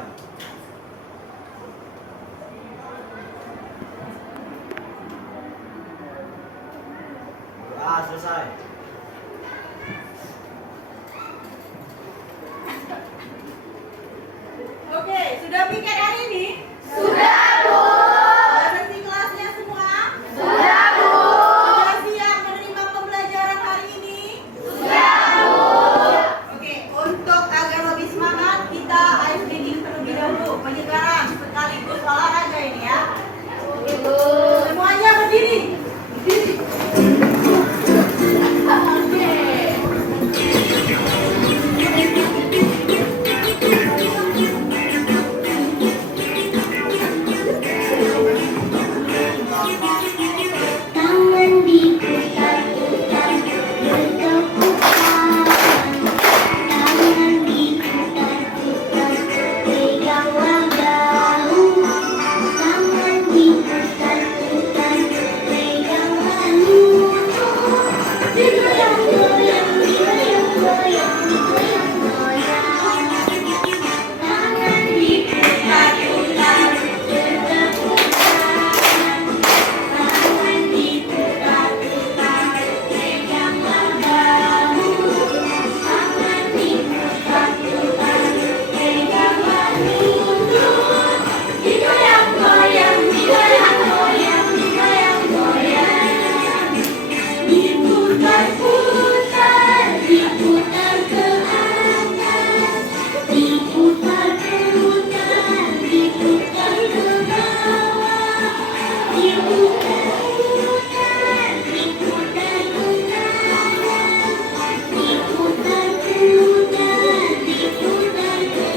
selesai. Selesai. Oke, sudah piket hari ini? Sudah, Bu. Sudah bersih kelasnya semua? Sudah, Bu. Sudah siap menerima pembelajaran hari ini? Sudah, Bu. Oke, untuk agar lebih semangat, kita ice breaking terlebih dahulu. Penyegaran sekaligus olahraga ini ya. Oke, Bu. Semuanya berdiri. Berdiri. Tangan diputar-putar, bertepuk tangan. Tangan diputar-putar, peganglah bahu. Tangan diputar-putar, peganglah lutut. Digoyang-goyang, digoyang-goyang, digoyang-goyang. Tangan diputar-putar, bertepuk tangan. Tangan diputar-putar, peganglah bahu. Tangan diputar-putar, peganglah lutut. Digoyang-goyang, digoyang-goyang, digoyang-goyang. Diputar-putar, diputar ke atas. Diputar-putar, diputar ke bawah. Diputar-putar, diputar ke kanan. Diputar-putar, diputar ke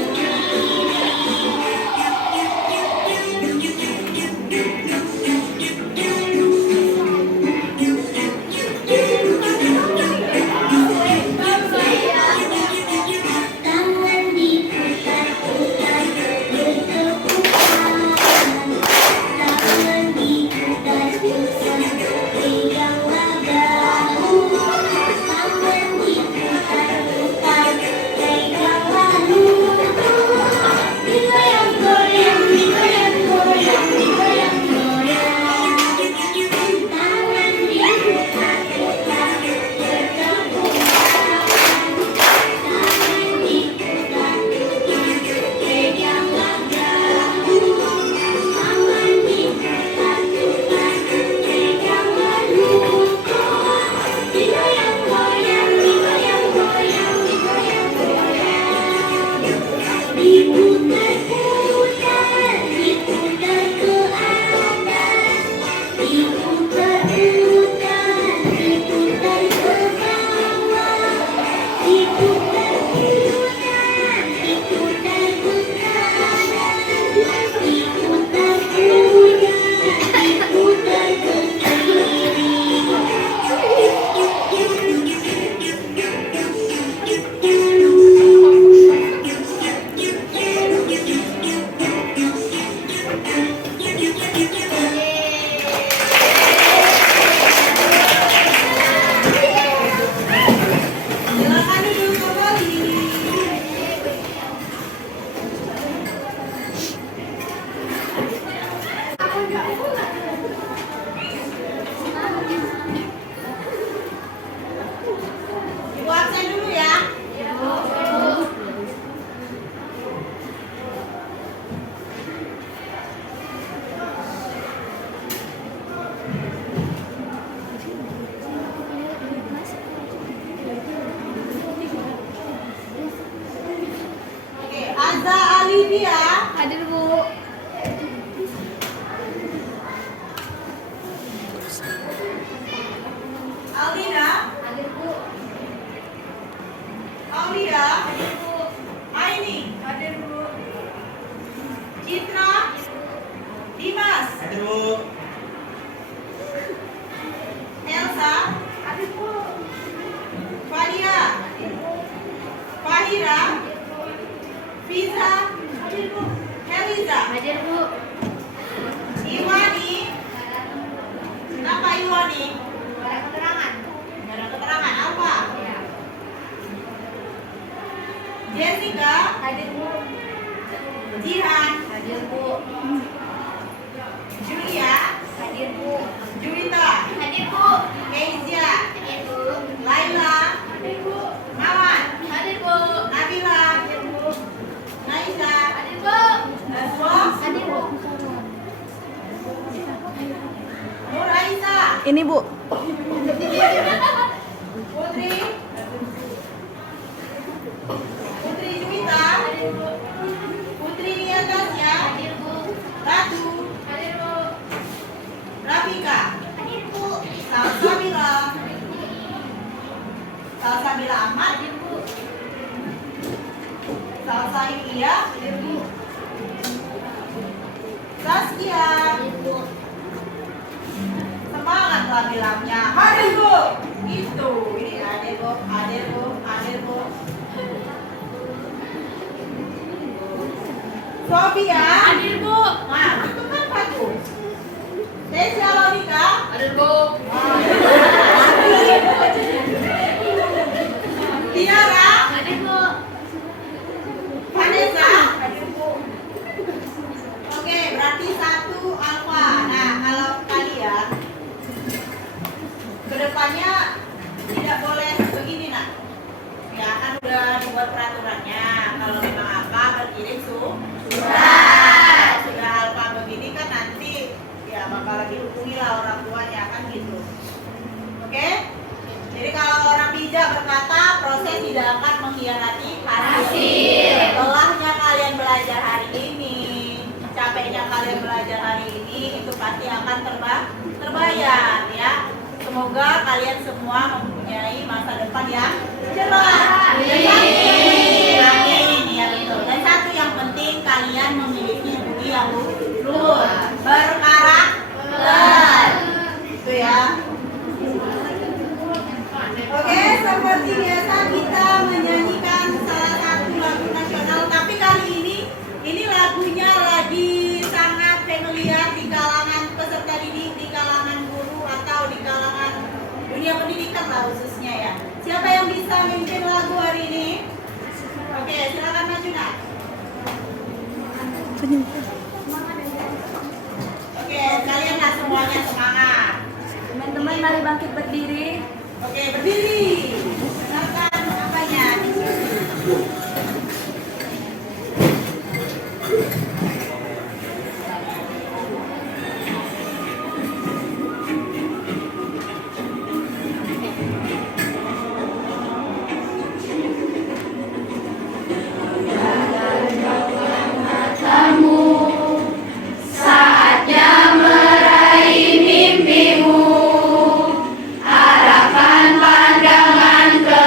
Tangan diputar-putar, bertepuk tangan. Tangan diputar-putar, peganglah bahu. Tangan diputar-putar, peganglah lutut. Digoyang-goyang, digoyang-goyang, digoyang-goyang. Tangan diputar-putar, bertepuk tangan. Tangan diputar-putar, peganglah bahu. Tangan diputar-putar, peganglah lutut. Digoyang-goyang, digoyang-goyang, digoyang-goyang. Diputar-putar, diputar ke atas. Diputar-putar, diputar ke bawah. Diputar-putar, diputar ke kanan. Diputar-putar, diputar ke Silakan duduk kembali. Ibu absen dulu ya. Oke, Azza Alivia. Hadir, Bu. Alina. Hadir, Bu. Aulia. Hadir, Bu. Aini. Hadir Bu. Citra. Dimas. Hadir, Bu. Elsa. Hadir Bu. Fadia. Fahira. Fiza. Hadir Bu. Heliza. Hadir, Bu. Iwani. Kenapa Iwani? Ada keterangan. Nggak ada keterangan apa? Jessica. Hadir, Bu. Jihan, Hadir Bu. Julia, Hadir Bu. Julita, Hadir Bu. Kezia, Hadir Bu. Laila, Hadir Bu. Mawan, Hadir Bu. Nabila, Naisa, Hadir Bu. Naswa, Hadir Bu. Nur Aisa, Ini Bu. Putri, Putri Juwita, Putri Nia Tasya, Hadir Bu. Ratu, Hadir Bu. Rafika, Hadir Bu. Salsabila, Salsabila Ahmad, Hadir Bu. Salsa Yulia, Hadir Bu. Saskia, Hadir Bu. semangat lah bilangnya. Hadir Bu, itu. Ini hadir Bu, hadir Bu, hadir Bu. Sofia, Hadir Bu. nah itu kan bagus. Desia Lonika, Hadir Bu. Tiara, Hadir Bu. Vanessa, hadir Bu. Oke, berarti satu Alfa. Nah, kalau kalian kedepannya tidak boleh begini nak. Ya kan udah dibuat peraturannya. Kalau memang Alfa berkirim surat. Sudah Alfa begini kan nanti ya bakal dihubungi lah orang tuanya kan gitu. Oke? Jadi kalau orang bijak berkata proses tidak akan mengkhianati hasil. Lelahnya kalian belajar hari ini, capeknya kalian belajar hari ini itu pasti akan terbayar ya. Semoga kalian semua mempunyai masa depan yang cerah. Amin ya betul. Dan satu yang penting kalian memiliki budi yang luhur, berkarakter. Itu ya. Oke, seperti biasa kita menyanyikan salah satu lagu nasional. Tapi kali ini lagunya lagi sangat familiar di kalangan peserta didik, di kalangan guru atau di kalangan dunia pendidikan lah khususnya ya. Siapa yang bisa memimpin lagu hari ini? Oke, silakan maju nak. Oke, kalian lah semuanya semangat. Teman-teman mari bangkit berdiri. Oke, berdiri. Dengarkan apanya. Saatnya meraih mimpimu, harapan pandangan ke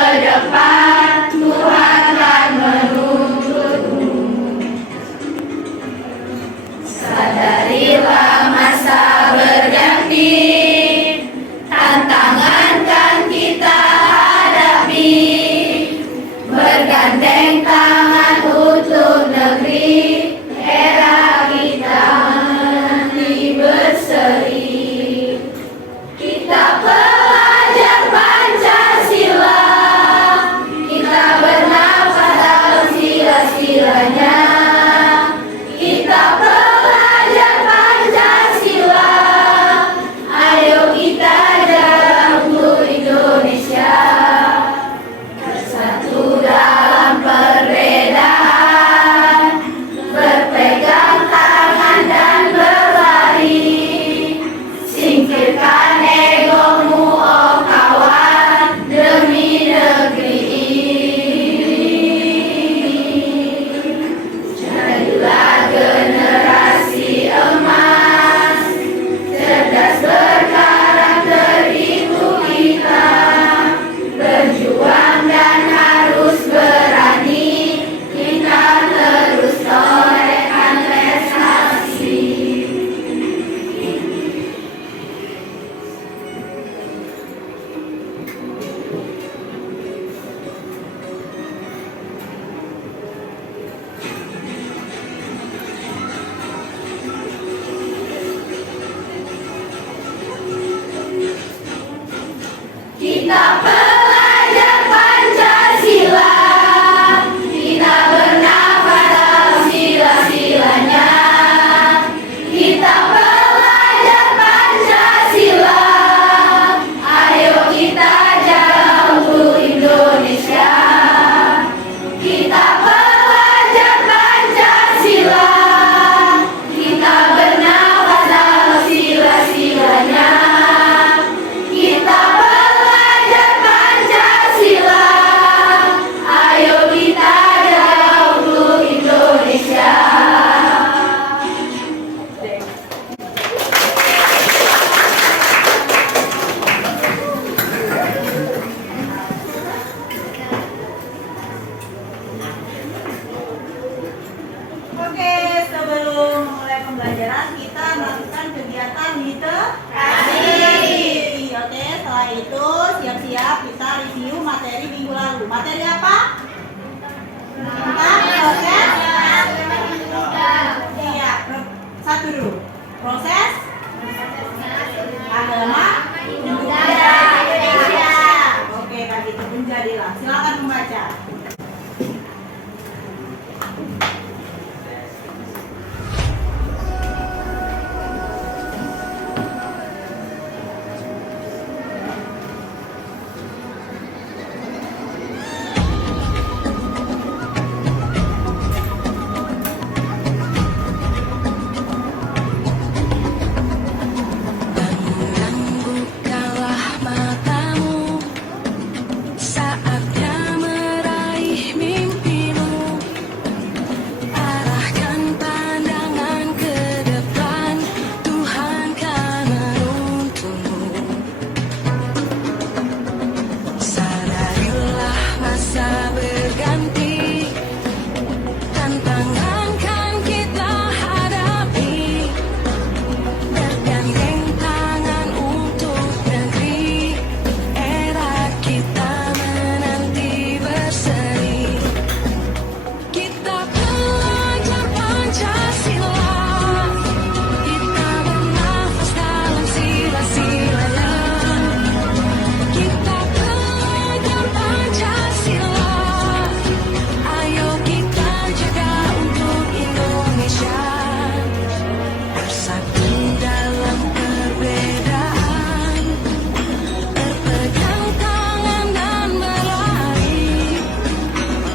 pembelajaran kita melakukan kegiatan literasi. Oke, setelah itu siap-siap kita review materi minggu lalu. Materi apa? Tentang proses. Iya, satu dulu. Proses agama Indonesia. Oke, tadi itu menjadilah. Silakan membaca. Bukalah matamu, saatnya meraih mimpimu. Arahkan pandangan ke depan, Tuhan kan menuntunmu. Sadarilah masa berganti, tantangan kan kita hadapi. Bergandeng tangan untuk negeri, era kita menanti berseri. Kita belajar Pancasila, kita bernafas dalam sila-silanya. Kita belajar Pancasila, ayo kita jaga untuk Indonesia. Bersatu dalam perbedaan, berpegang tangan dan berlari.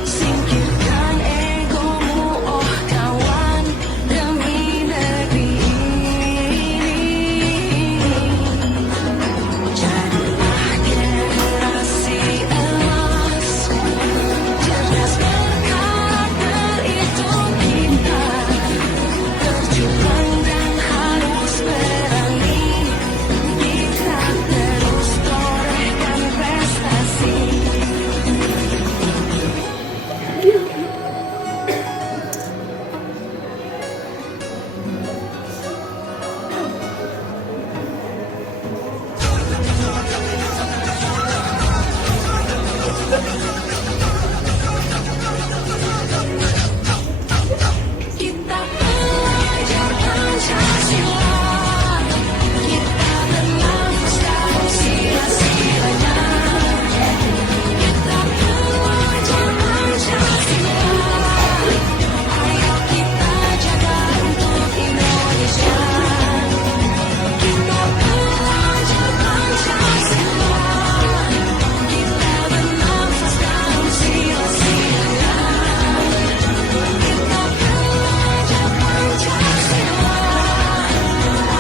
Singkirkan egomu, oh kawan, demi negeri ini. Jadilah generasi emas, cerdas berkarakter itu kita. Berjuang dan harus berani, kita terus torehkan prestasi. Kita belajar Pancasila, kita bernafas dalam sila-silanya. Kita belajar Pancasila, ayo kita jaga untuk Indonesia. Kita belajar Pancasila, kita bernafas dalam sila-silanya. Kita belajar Pancasila,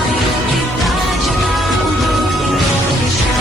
ayo kita jaga untuk Indonesia.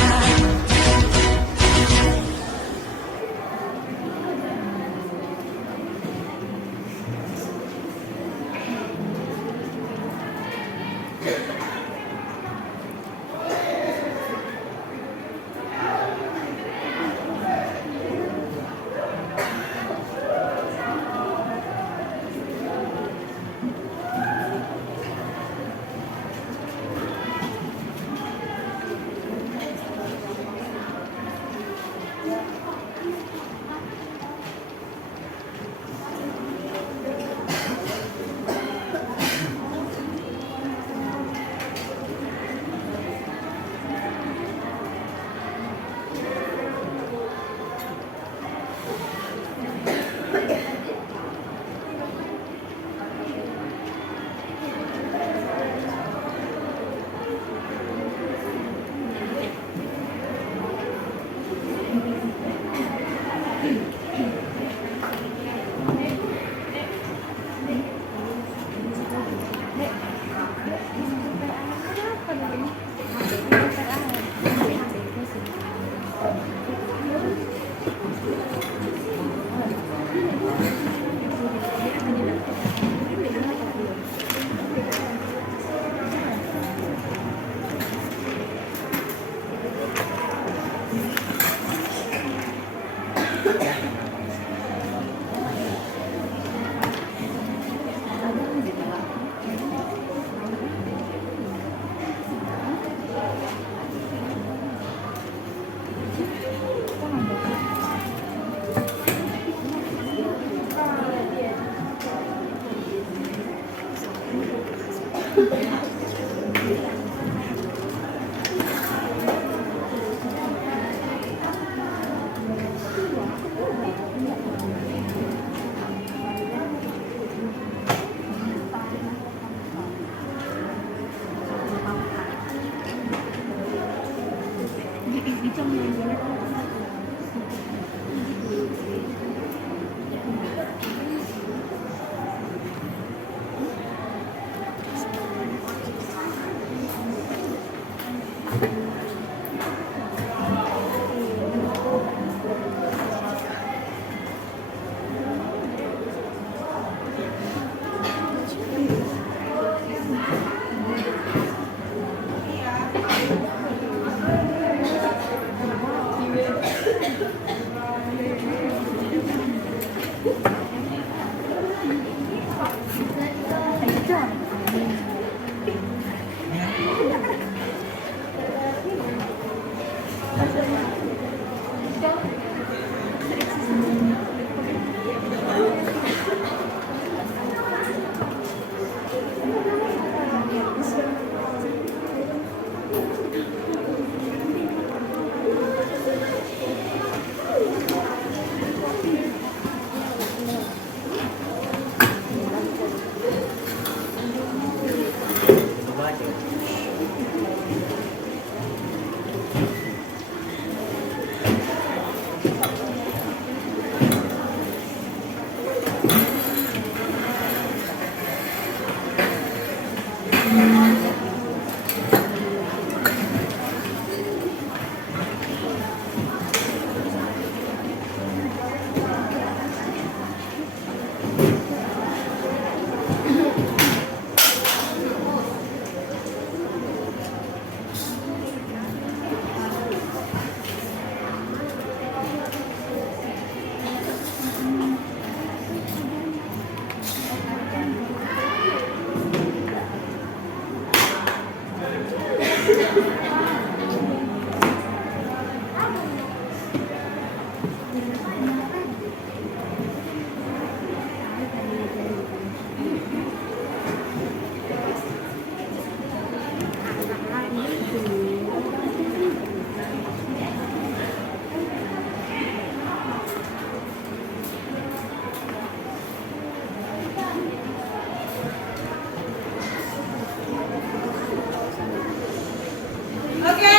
Oke,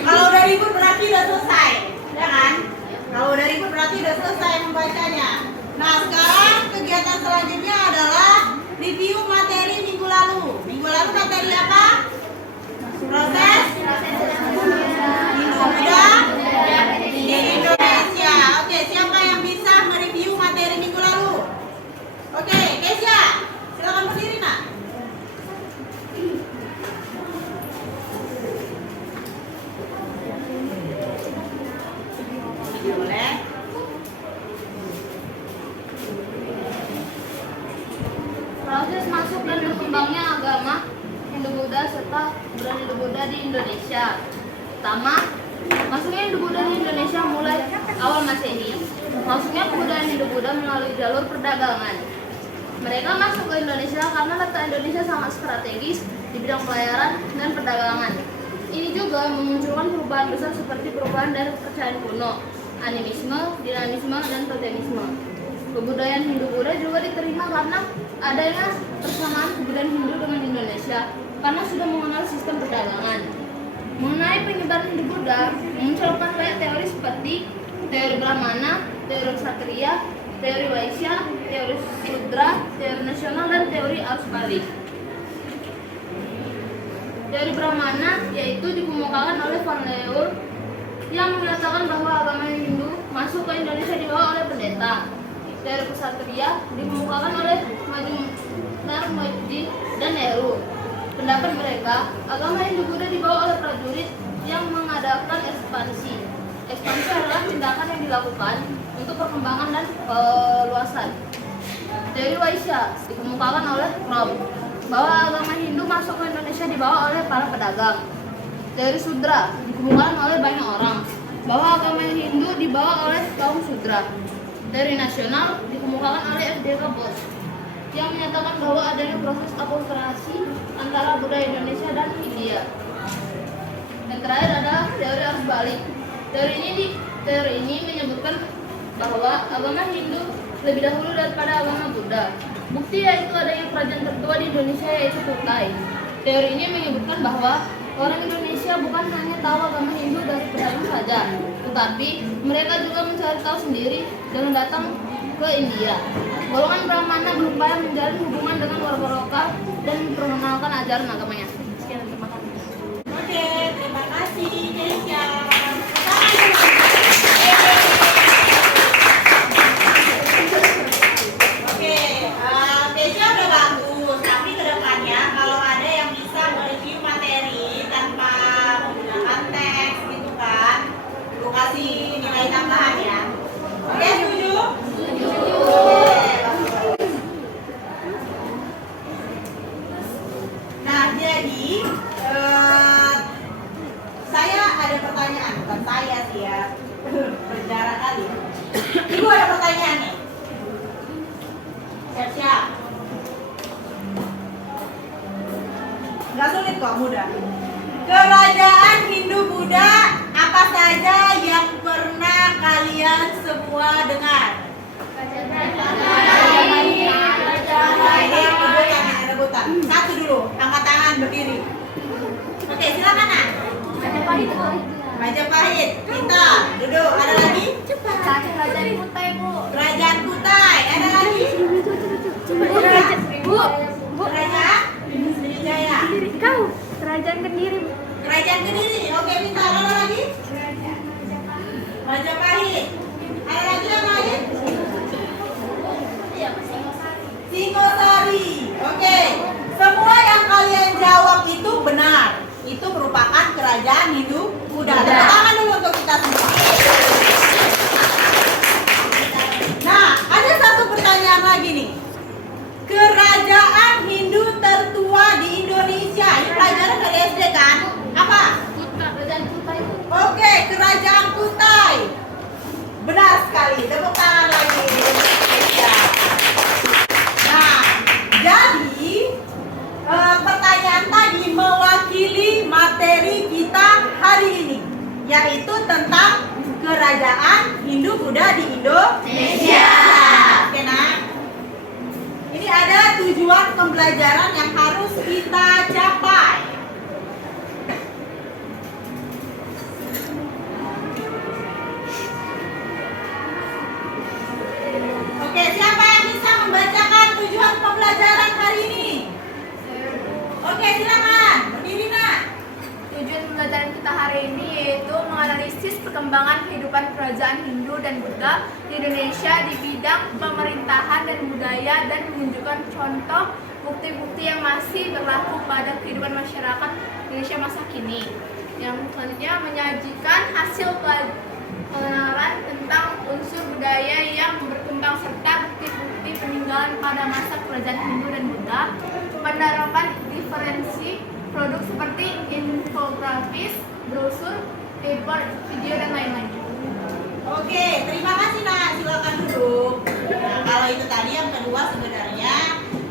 kalau udah ribut berarti udah selesai, ya kan? Kalau udah ribut berarti udah selesai membacanya. Nah, sekarang kegiatan selanjutnya adalah review materi minggu lalu. Minggu lalu materi apa? Proses Hindu Buddha di Indonesia. Oke, siapa yang bisa mereview materi minggu lalu? Oke, Kesia, silakan berdiri, Nak. Boleh. Proses masuk dan berkembangnya agama Hindu-Buddha serta kebudayaan Hindu-Buddha di Indonesia. Pertama, masuknya Hindu-Buddha di Indonesia mulai awal Masehi. Masuknya kebudayaan Hindu-Buddha melalui jalur perdagangan. Mereka masuk ke Indonesia karena letak Indonesia sangat strategis di bidang pelayaran dan perdagangan. Ini juga memunculkan perubahan besar seperti perubahan dari kepercayaan kuno, animisme, dinamisme, dan totemisme. Kebudayaan Hindu-Buddha juga diterima karena adanya persamaan kebudayaan Hindu dengan Indonesia karena sudah mengenal sistem perdagangan. Mengenai penyebaran Hindu-Buddha, memunculkan banyak teori seperti teori Brahmana, teori Ksatria, teori Waisya, teori Sudra, teori nasional, dan teori arus balik. Teori Brahmana yaitu dikemukakan oleh Van Leur yang menyatakan bahwa agama Hindu masuk ke Indonesia dibawa oleh pendeta. Teori Ksatria dikemukakan oleh Narmadi dan Nehru. Pendapat mereka, agama Hindu-Buddha dibawa oleh prajurit yang mengadakan ekspansi. Ekspansi adalah tindakan yang dilakukan untuk perkembangan dan peluasan. Teori Waisya dikemukakan oleh Rom, bahwa agama Hindu masuk ke Indonesia dibawa oleh para pedagang. Teori Sudra dikemukakan oleh banyak orang, bahwa agama Hindu dibawa oleh kaum Sudra. Teori nasional dikemukakan oleh F.D. Bos, yang menyatakan bahwa adanya proses akulturasi antara budaya Indonesia dan India. Yang terakhir adalah teori arus balik. Teori ini menyebutkan bahwa agama Hindu lebih dahulu daripada agama Buddha. Bukti yaitu adanya kerajaan tertua di Indonesia yaitu Kutai. Teori ini menyebutkan bahwa orang Indonesia bukan hanya tahu agama Hindu dari pedagang saja, tetapi mereka juga mencari tahu sendiri dengan datang ke India. Golongan Brahmana berupaya menjalin hubungan dengan warga lokal dan memperkenalkan ajaran agamanya. Sekian, terima kasih. Oke, terima kasih Nesya. Oke, Nesya udah bagus, tapi kedepannya kalau ada yang bisa mereview materi tanpa menggunakan teks gitu kan, lu kasih nilai tambahan ya. Oke, setuju? Setuju. Nah, jadi saya ada pertanyaan, bukan saya sih ya, berjarak kali. Ibu ada pertanyaan nih. Siap-siap. Nggak sulit kok, mudah. Kerajaan Hindu Buddha apa saja yang pernah kalian semua dengar? Ini rebutan. Satu dulu, angkat tangan berdiri. Oke, silakan Nak. Majapahit. Kita duduk. Ada lagi? Kerajaan Kutai, Bu. Kerajaan Kutai. Ada lagi? Kerajaan Sriwijaya. Kau, kerajaan Kediri. Kerajaan Kediri. Oke, Pintar. Ada lagi? Majapahit. Ada lagi yang lain? Singosari. Oke. Semua yang kalian jawab itu benar. Itu merupakan kerajaan Hindu Buddha. Tepuk tangan dulu untuk kita semua. Nah, ada satu pertanyaan lagi nih. Kerajaan Hindu tertua di Indonesia. Ini pelajaran dari SD kan? Apa? Kerajaan Kutai, Bu. Oke, Kerajaan Kutai. Benar sekali. Tepuk tangan lagi. Ya. Nah, jadi pertanyaan tadi mewakili materi kita hari ini, yaitu tentang kerajaan Hindu Buddha di Indonesia. Oke, nah. Ini ada tujuan pembelajaran yang harus kita capai. Oke, siapa yang bisa membacakan tujuan pembelajaran hari ini? Oke, silakan. Berdiri, Nak. Tujuan pembelajaran kita hari ini yaitu menganalisis perkembangan kehidupan kerajaan Hindu dan Buddha di Indonesia di bidang pemerintahan dan budaya dan menunjukkan contoh bukti-bukti yang masih berlaku pada kehidupan masyarakat Indonesia masa kini. Yang selanjutnya menyajikan hasil pengenalan tentang unsur budaya yang berkembang serta bukti-bukti peninggalan pada masa kerajaan Hindu dan Buddha, penerapan diferensi produk seperti infografis, brosur, paper, video, dan lain-lain. Oke, terima kasih, Nak. Silakan duduk. Nah, kalau itu tadi yang kedua sebenarnya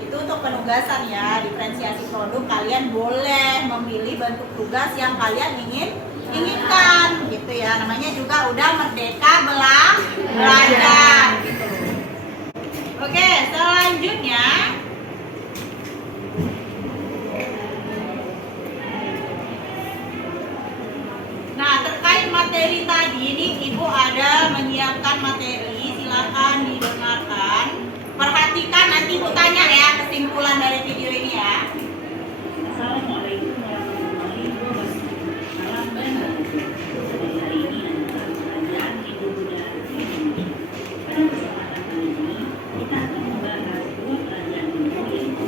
itu untuk penugasan ya, diferensiasi produk. Kalian boleh memilih bentuk tugas yang kalian inginkan, gitu ya. Namanya juga udah merdeka belajar. Gitu. Oke, selanjutnya. Nah, terkait materi tadi ini Ibu ada menyiapkan materi, silakan didengarkan. Perhatikan nanti Ibu tanya ya kesimpulan dari video ini ya. Assalamualaikum warahmatullahi wabarakatuh. Salam benar. Hari ini adalah kerajaan Hindu Buddha di Indonesia. Pada kesempatan kali ini kita akan membahas dua kerajaan Hindu yaitu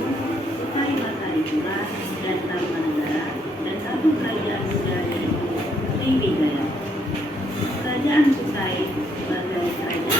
Kutai Matanipura dan Tarumanegara dan satu kerajaan Buddha yaitu Sriwijaya. Kerajaan Kutai sebagai kerajaan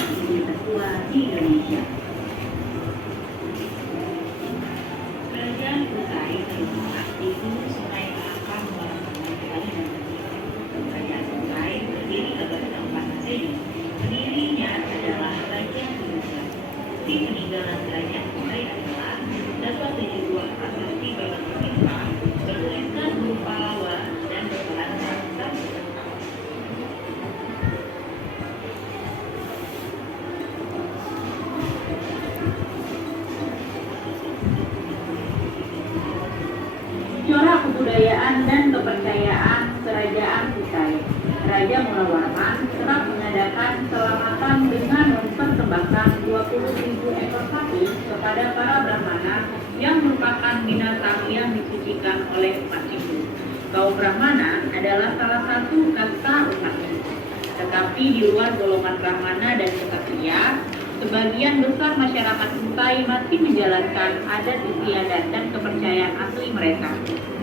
kebudayaan dan kepercayaan Kerajaan Kutai, Raja Mulawarman kerap mengadakan selamatan dengan mempersembahkan 20.000 ekor sapi kepada para brahmana yang merupakan binatang yang disucikan oleh umat Hindu. Kaum brahmana adalah salah satu kasta umat Hindu. Tetapi di luar golongan brahmana dan ksatria, sebagian besar masyarakat Kutai masih menjalankan adat istiadat dan kepercayaan asli mereka.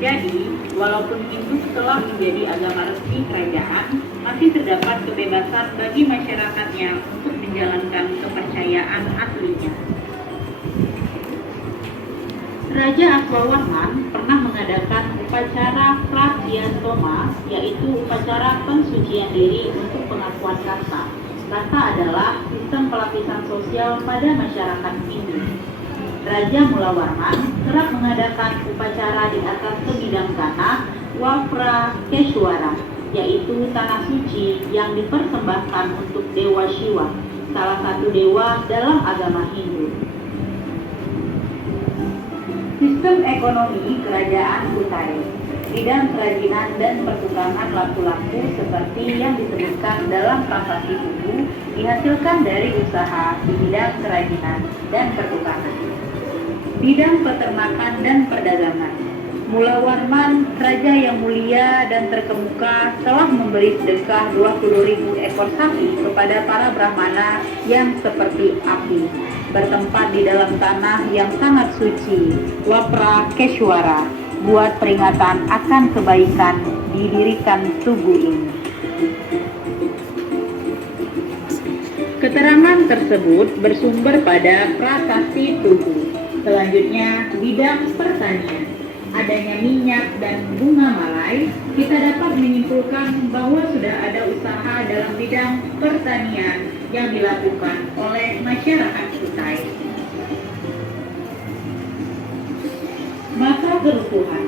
Jadi, walaupun Hindu telah menjadi agama resmi kerajaan, masih terdapat kebebasan bagi masyarakatnya untuk menjalankan kepercayaan aslinya. Raja Aswawarman pernah mengadakan upacara pratyantoma, yaitu upacara pensucian diri untuk pengakuan kasta. Kasta adalah sistem pelapisan sosial pada masyarakat Hindu. Raja Mulawarman kerap mengadakan upacara di atas sebidang tanah Wapra Keshwara, yaitu tanah suci yang dipersembahkan untuk Dewa Shiva, salah satu dewa dalam agama Hindu. Sistem ekonomi Kerajaan Kutai, bidang kerajinan dan pertukangan laku-laku seperti yang disebutkan dalam prasasti buku dihasilkan dari usaha di bidang kerajinan dan pertukangan. Bidang peternakan dan perdagangan. Mulawarman, raja yang mulia dan terkemuka, telah memberi sedekah 20.000 ekor sapi kepada para brahmana yang seperti api, bertempat di dalam tanah yang sangat suci, Wapra Keshwara, buat peringatan akan kebaikan didirikan tugu ini. Keterangan tersebut bersumber pada prasasti tugu. Selanjutnya, bidang pertanian. Adanya minyak dan bunga malai, kita dapat menyimpulkan bahwa sudah ada usaha dalam bidang pertanian yang dilakukan oleh masyarakat Kutai. Masa kerusuhan.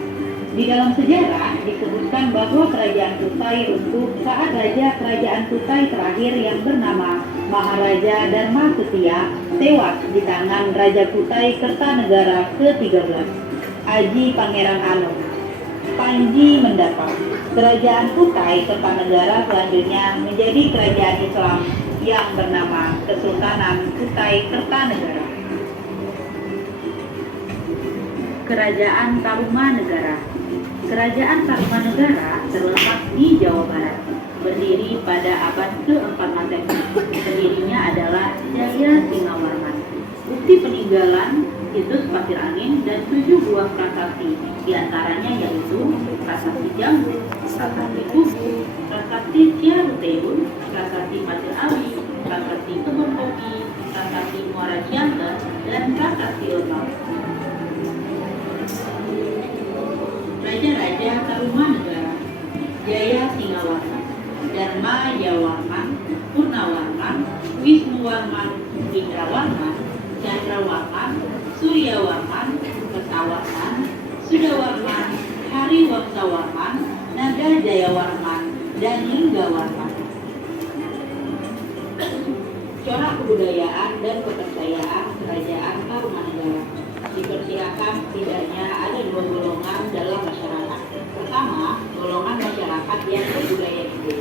Di dalam sejarah disebutkan bahwa kerajaan Kutai runtuh saat raja kerajaan Kutai terakhir yang bernama Maharaja Dharma Setia tewas di tangan Raja Kutai Kertanegara ke-13. Aji Pangeran Anom. Panji mendapat. Kerajaan Kutai Kertanegara selanjutnya menjadi kerajaan Islam yang bernama Kesultanan Kutai Kertanegara. Kerajaan Tarumanegara. Kerajaan Tarumanegara terletak di Jawa Barat, berdiri pada abad ke-4 Masehi. Pendirinya adalah Jaya Singawarman. Bukti peninggalan situs pasir angin dan 7 buah prasasti, diantaranya yaitu prasasti Jambu, prasasti Kubu, prasasti Ciaruteun, prasasti Pasir Awi, prasasti Kebun Kopi, prasasti Muara Cianten, dan prasasti Lebak. Raja-raja Tarumanegara. Jaya Singawarman, Dharma Yawarman, Purnawarman, Wisnuwarman, Indrawarman, Chandrawarman, Suryawarman, Kertawarman, Sudawarman, Hariwangsawarman, Naga Jayawarman, dan Linggawarman. Corak kebudayaan dan kepercayaan Kerajaan Tarumanegara. Diperkirakan setidaknya ada 2 golongan dalam masyarakat. Pertama, golongan masyarakat yang berbudaya Hindu.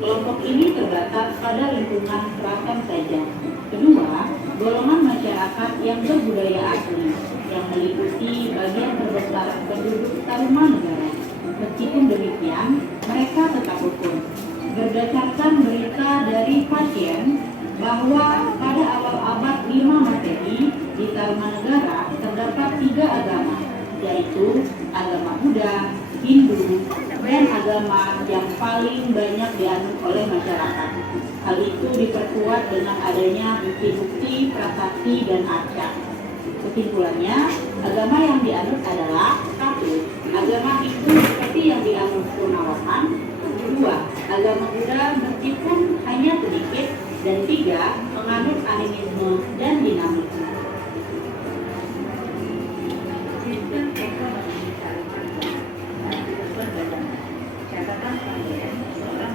Kelompok ini terbatas pada lingkungan keraton saja. Kedua, golongan masyarakat yang berbudaya asli, yang meliputi bagian terbesar penduduk Tarumanegara. Meskipun demikian, mereka tetap rukun. Berdasarkan berita dari pasien bahwa pada awal abad 5 Masehi di Tarumanegara terdapat 3 agama, yaitu agama Buddha, Hindu, dan agama yang paling banyak dianut oleh masyarakat. Hal itu diperkuat dengan adanya bukti-bukti prasasti dan arca. Kesimpulannya, agama yang dianut adalah 1. Agama Hindu seperti yang dianut Purnawarman. 2. Agama Buddha meskipun hanya sedikit. Dan 3. Menganut animisme dan dinamisme. Sistem ekonomi catatan kalian seorang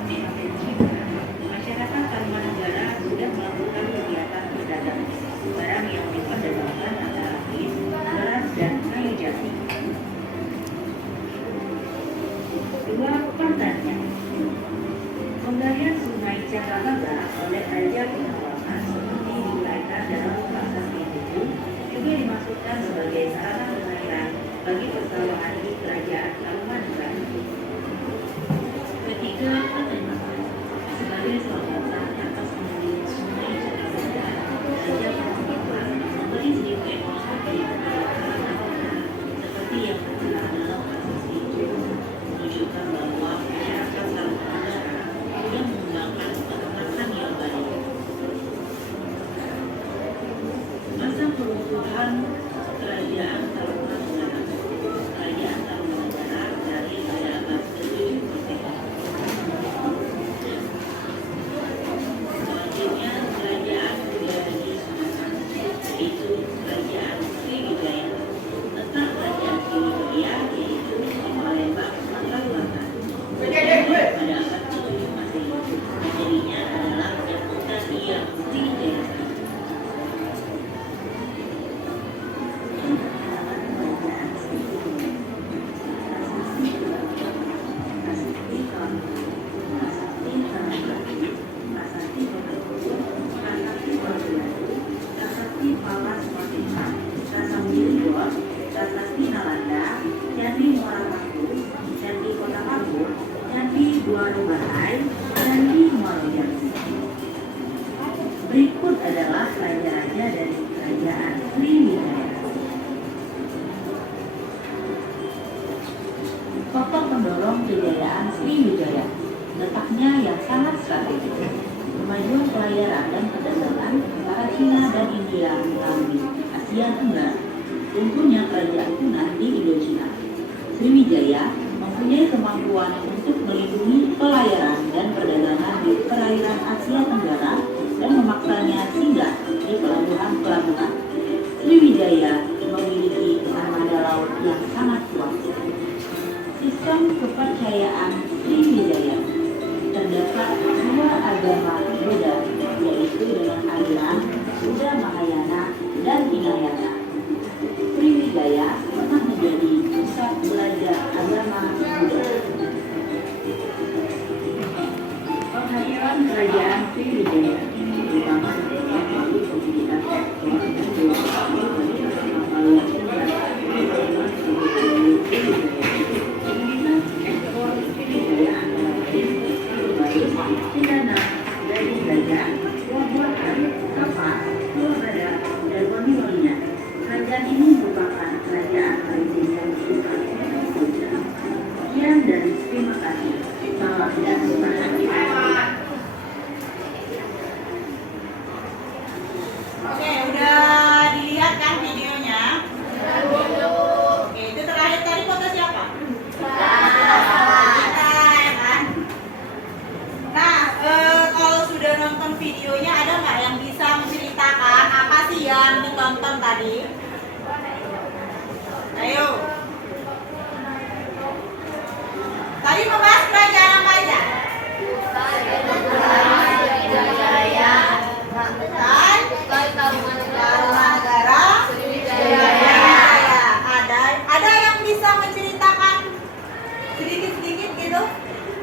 masyarakat Tarumanegara sudah melakukan kegiatan perdagangan. Barang yang diperdagangkan antara beras dan kayu jati. bagi persaudaraan di Kerajaan Kalimantan. Ketiga, pertempuran sebagai sorotan atas pemilihan Sungai Jakarta, Raja Pertempuran memberi sedikit ekonomi seperti yang tertera dalam prasasti itu, menunjukkan bahwa masyarakat Tarumanegara yang mengembangkan peternakan yang baik. Masa peruntukan Kerajaan Tarumanegara dari pada abad ke-7 merdeka. Selanjutnya Kerajaan Budaya di Sumatera, yaitu Kerajaan Sriwijaya. Letak Kerajaan Sriwijaya yaitu di Palembang, Sumatera Selatan. Pada abad ke-7 Masehi, pendirinya adalah Datuk Yang Sriwijaya. Berikut adalah raja-raja dari Kerajaan Sriwijaya. Tokoh pendorong kejayaan Sriwijaya, letaknya yang sangat strategis. Kemajuan pelayaran dan perdagangan antara Cina dan India melalui Asia Tenggara. Runtuhnya kerajaan punah di Indochina. Sriwijaya mempunyai kemampuan untuk melindungi pelayaran dan perdagangan di perairan Asia Tenggara dan memaksanya singgah di pelabuhan-pelabuhan. Sriwijaya memiliki armada laut yang sangat kuat. Sistem kepercayaan Sriwijaya terdapat dua agama Buddha, yaitu dengan aliran Buddha Mahayana dan Hinayana. Sriwijaya pernah menjadi pusat belajar agama Buddha. Penghasilan kerajaan Sriwijaya terutama melalui komoditas ekspor dan jual beli melalui ekspor Sriwijaya antara lain cendana, daging gajah, buah-buahan, kapas, buah bada, dan wangi-wangian. Kerajaan ini merupakan kerajaan maritim yang bersifat eksklusif. Sekian dan terima kasih. Salam dan bahagia. Oke, udah dilihat kan videonya? Oke, itu terakhir tadi foto siapa? Kita, ya kan? Nah, kalau sudah nonton videonya, ada nggak yang bisa menceritakan apa sih yang ditonton tadi? Ayo. Tadi membahas kerajaan apa aja? Tarumanegara, Sriwijaya. Ada yang bisa menceritakan sedikit-sedikit gitu?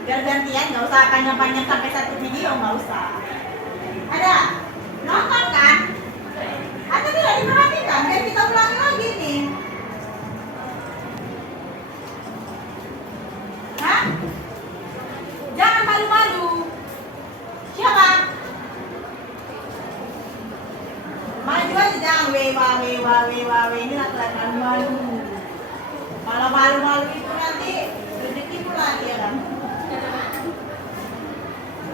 Biar gantian, nggak usah panjang-panjang sampai satu video, nggak usah. Ada? Nonton kan? Atau tidak diperhatikan? Biar kita ulangi lagi nih. Hah? Jangan malu-malu. Siapa? Maju aja, jangan wewa ini laki-laki malu. Malah malu-malu itu nanti rezeki pula dia kan.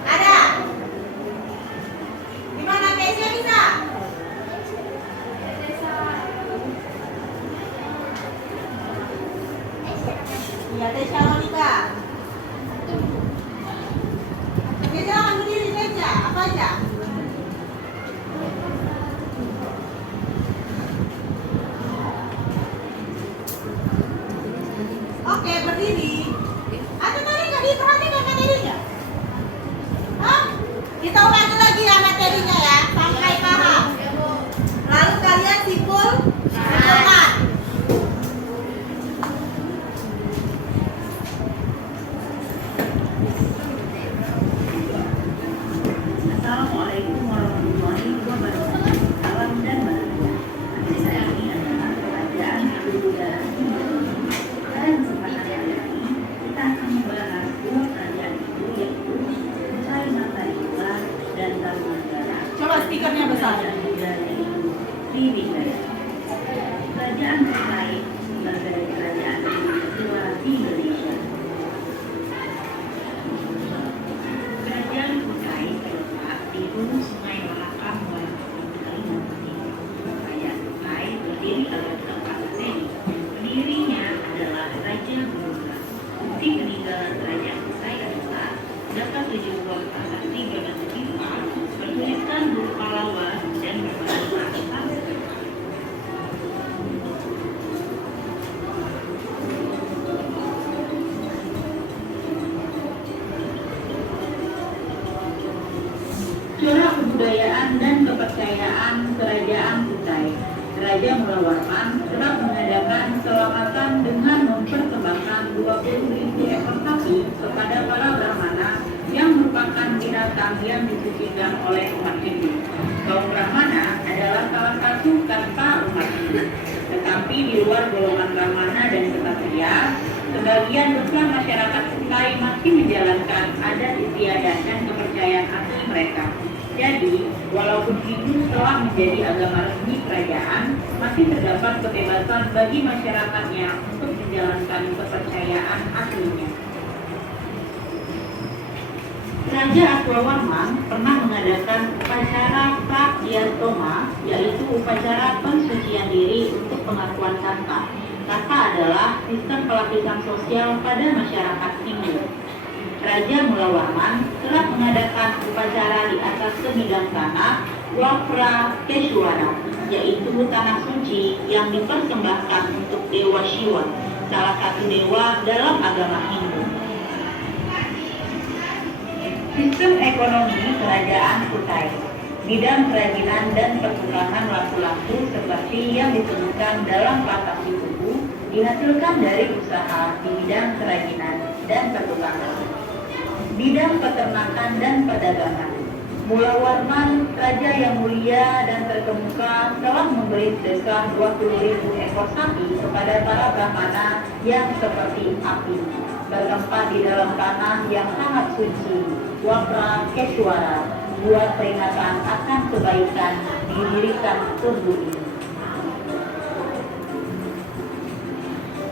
Ada? Di mana Keisha bisa? Iya, Keisha Monica. Keisha akan berdiri, Keisha. Apa aja? Oke, berdiri. Atau tadi nggak diperhatikan materinya? Hah? Kita ulangi lagi ya materinya ya, sampai paham. Lalu kalian simpul simpulkan. Assalamualaikum warahmatullahi wabarakatuh. Salam dan bahagia. Saya ini adalah Kerajaan Budaya Indonesia. bukti peninggalan kerajaan Kutai adalah dapat 7 buah prasasti berbentuk pipa bertuliskan huruf Pallawa dan berbahasa Sanskrit. Corak kebudayaan dan kepercayaan Kerajaan Kutai. Raja Mulawarman kerap mengadakan selamatan dengan mempersembahkan 20.000 ekor sapi kepada para brahmana yang merupakan binatang yang disucikan oleh umat Hindu. Kaum brahmana adalah salah satu kasta umat Hindu. Tetapi di luar golongan brahmana dan ksatria, sebagian besar masyarakat Kutai masih menjalankan adat istiadat dan kepercayaan asli mereka. Jadi, walaupun Hindu telah menjadi agama resmi kerajaan, masih terdapat kebebasan bagi masyarakatnya untuk menjalankan kepercayaan aslinya. Raja Aswawarman pernah mengadakan upacara Prakyatoma, yaitu upacara pensucian diri untuk pengakuan kasta. Kasta adalah sistem pelapisan sosial pada masyarakat Hindu. Raja Mulawarman telah mengadakan upacara di atas sebidang tanah Wapra Keshwara, yaitu tanah suci yang dipersembahkan untuk Dewa Shiva, salah satu dewa dalam agama Hindu. Sistem ekonomi Kerajaan Kutai. Bidang kerajinan dan pertukangan lampu-lampu seperti yang ditemukan dalam prasasti tubuh dihasilkan dari usaha di bidang kerajinan dan pertukangan. Bidang peternakan dan perdagangan. Mulawarman, raja yang mulia dan terkemuka, telah memberi sedekah 20.000 ekor sapi kepada para brahmana yang seperti api, bertempat di dalam tanah yang sangat suci, Wapra Keshwara, buat peringatan akan kebaikan didirikan tubuh ini.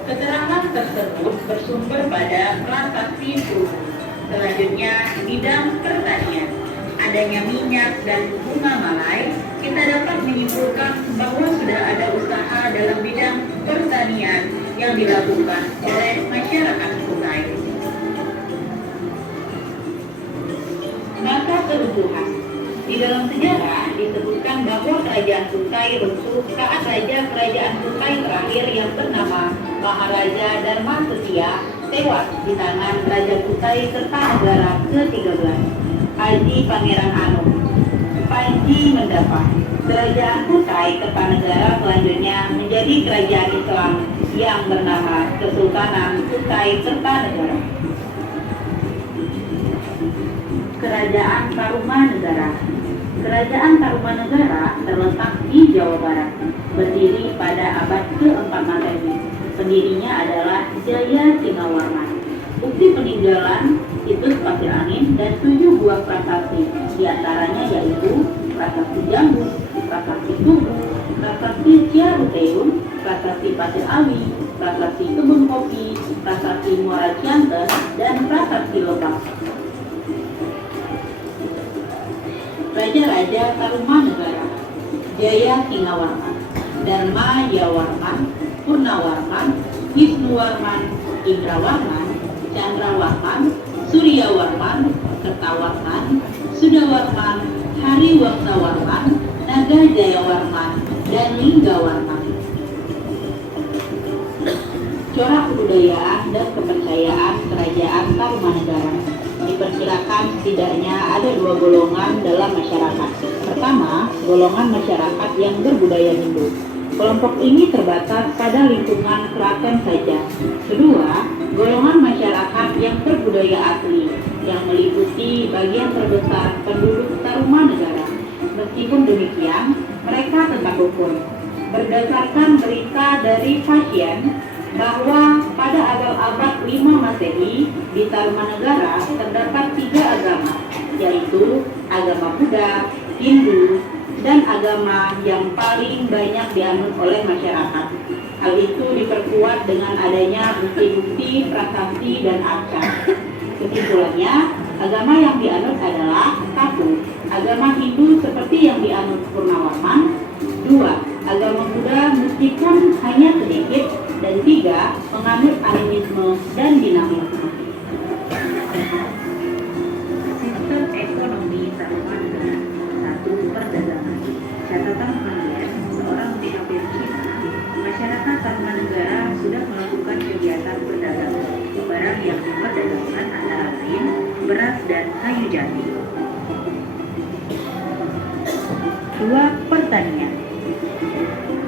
Keterangan tersebut bersumber pada prasasti tubuh. Selanjutnya, bidang pertanian. Adanya minyak dan bunga malai, kita dapat menyimpulkan bahwa sudah ada usaha dalam bidang pertanian yang dilakukan oleh masyarakat Kutai. Masa keutuhan. Di dalam sejarah disebutkan bahwa kerajaan Kutai runtuh saat raja kerajaan Kutai terakhir yang bernama Maharaja Dharma Setia tewas di tangan Raja Kutai Kertanegara ke-13, Haji Pangeran Anom. Panji mendapat. Kerajaan Kutai Kertanegara selanjutnya menjadi kerajaan Islam yang bernama Kesultanan Kutai Kertanegara. Kerajaan Tarumanegara. Kerajaan Tarumanegara terletak di Jawa Barat, berdiri pada abad ke-4 Masehi. Pendirinya adalah Jaya Singawarman. Bukti peninggalan situs pasir angin dan 7 buah prasasti, diantaranya yaitu prasasti Jambu, prasasti Tugu, prasasti Ciaruteun, prasasti Pasir Awi, prasasti Kebun Kopi, prasasti Muara Cianten, dan prasasti Lebak. Raja-raja Tarumanegara. Jaya Singawarman, Dharma Yawarman, Purnawarman, Wisnuwarman, Indrawarman, Candrawarman, Suryawarman, Kertawarman, Sudawarman, Hariwangsawarman, Naga Jayawarman, dan Linggawarman. Corak kebudayaan dan kepercayaan Kerajaan Tarumanegara. Diperkirakan setidaknya ada 2 golongan dalam masyarakat. Pertama, golongan masyarakat yang berbudaya Hindu. Kelompok ini terbatas pada lingkungan keraton saja. Kedua, golongan masyarakat yang berbudaya asli, yang meliputi bagian terbesar penduduk Tarumanegara. Meskipun demikian, mereka tetap rukun. Berdasarkan berita dari pasien bahwa pada awal abad 5 Masehi di Tarumanegara terdapat 3 agama, yaitu agama Buddha, Hindu, dan agama yang paling banyak dianut oleh masyarakat. Hal itu diperkuat dengan adanya bukti-bukti prasasti dan akar. Kesimpulannya, agama yang dianut adalah 1. Agama Hindu seperti yang dianut Purnawarman. 2. Agama Buddha meskipun hanya sedikit Dan 3. Penganut animisme dan dinamisme. Sistem ekonomi Tarumanegara. 1. Perdagangan. Catatan penelitian seorang pihakir Cina, masyarakat Tarumanegara sudah melakukan kegiatan perdagangan. Barang yang diperdagangkan antara lain beras dan kayu jati. 2. Pertanian.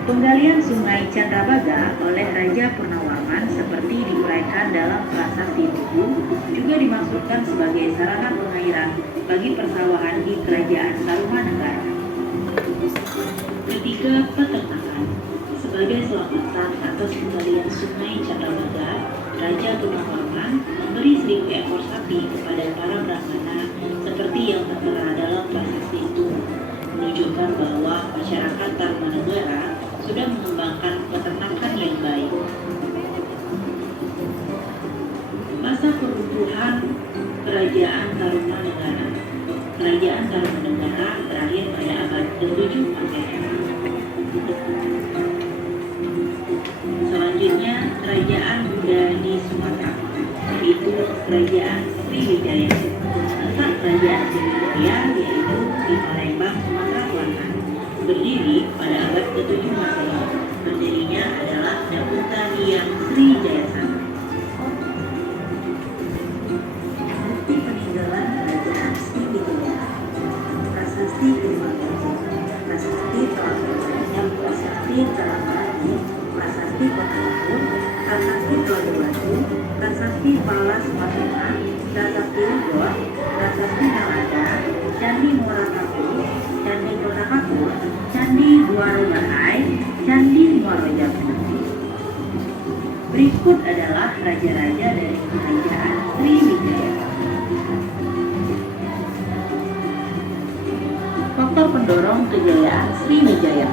Penggalian Sungai Candrabaga oleh Raja Purnawarman seperti diuraikan dalam Prasasti Buku juga dimaksudkan sebagai sarana pengairan bagi persawahan di Kerajaan Tarumanegara. 3. Peternakan. Sebagai selamatan atas penggalian Sungai Candrabaga, Raja Purnawarman memberi 1.000 ekor sapi kepada para brahmana seperti yang tertera dalam prasasti itu, menunjukkan bahwa masyarakat Tarumanegara sudah mengembangkan peternakan yang baik. Masa peruntuhan Kerajaan Tarumanegara. Kerajaan Tarumanegara berakhir pada abad ke-7 Masehi. Selanjutnya, Kerajaan Buddha di Sumatera, yaitu Kerajaan Sriwijaya. Letak Kerajaan Sriwijaya yaitu di Palembang, Sumatera Selatan, berdiri pada abad ke-7 Masehi. Pendirinya adalah Daputa Hyang Srijayasana. Bukti peninggalan Kerajaan Sriwijaya. Prasasti Kedimangkaji, Prasasti Talang Prasasti Talang Prasasti Kota Batu, Prasasti Pelabuhan, Prasasti Palas Watena, Prasasti Ugor, Prasasti Nalanda, Candi Muara Kapur, Candi Kota Kapur, Candi Buaro Bahai, Candi Muaro Jambu. Berikut adalah raja-raja dari Kerajaan Sriwijaya. Faktor pendorong kejayaan Sriwijaya,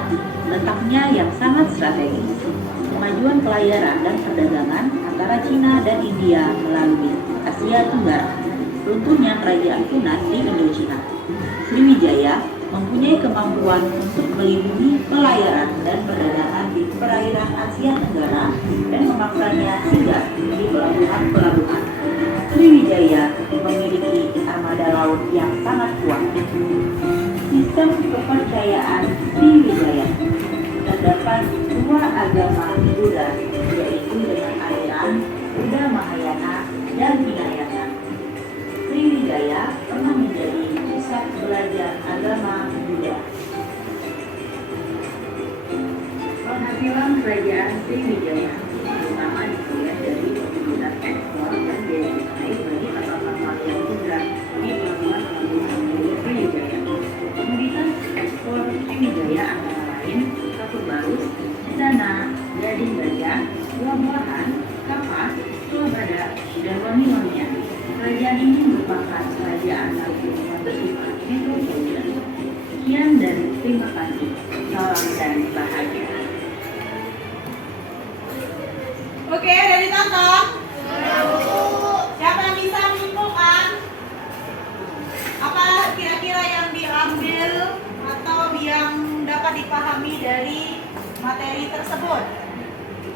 letaknya yang sangat strategis. Kemajuan pelayaran dan perdagangan antara Cina dan India melalui Asia Tenggara. Runtuhnya kerajaan Funan di Indochina. Sriwijaya mempunyai kemampuan untuk melindungi pelayaran dan perdagangan di perairan Asia Tenggara dan memaksanya singgah di pelabuhan-pelabuhan. Sriwijaya memiliki armada laut yang sangat kuat. Sistem kepercayaan Sriwijaya. Terdapat 2 agama Buddha, yaitu dengan aliran Buddha Mahayana dan Hinayana. Sriwijaya pernah menjadi pusat belajar agama Buddha. Penghasilan Kerajaan Sriwijaya terutama diperoleh dari aktivitas ekspor dan biaya cukai bagi kapal-kapal yang Buddha di pelabuhan-pelabuhan Sriwijaya. Komoditas ekspor Sriwijaya antara lain kapur baus, dana, daging gajah, buah-buahan, kapas, telur badak, dan wangi-wangian. Kerajaan ini merupakan kerajaan yang bersifat metropolitan. Sekian dan terima kasih. Salam dan bahagia. Oke, udah ditonton? Siapa yang bisa menyimpulkan? Apa kira-kira yang diambil atau yang dapat dipahami dari materi tersebut?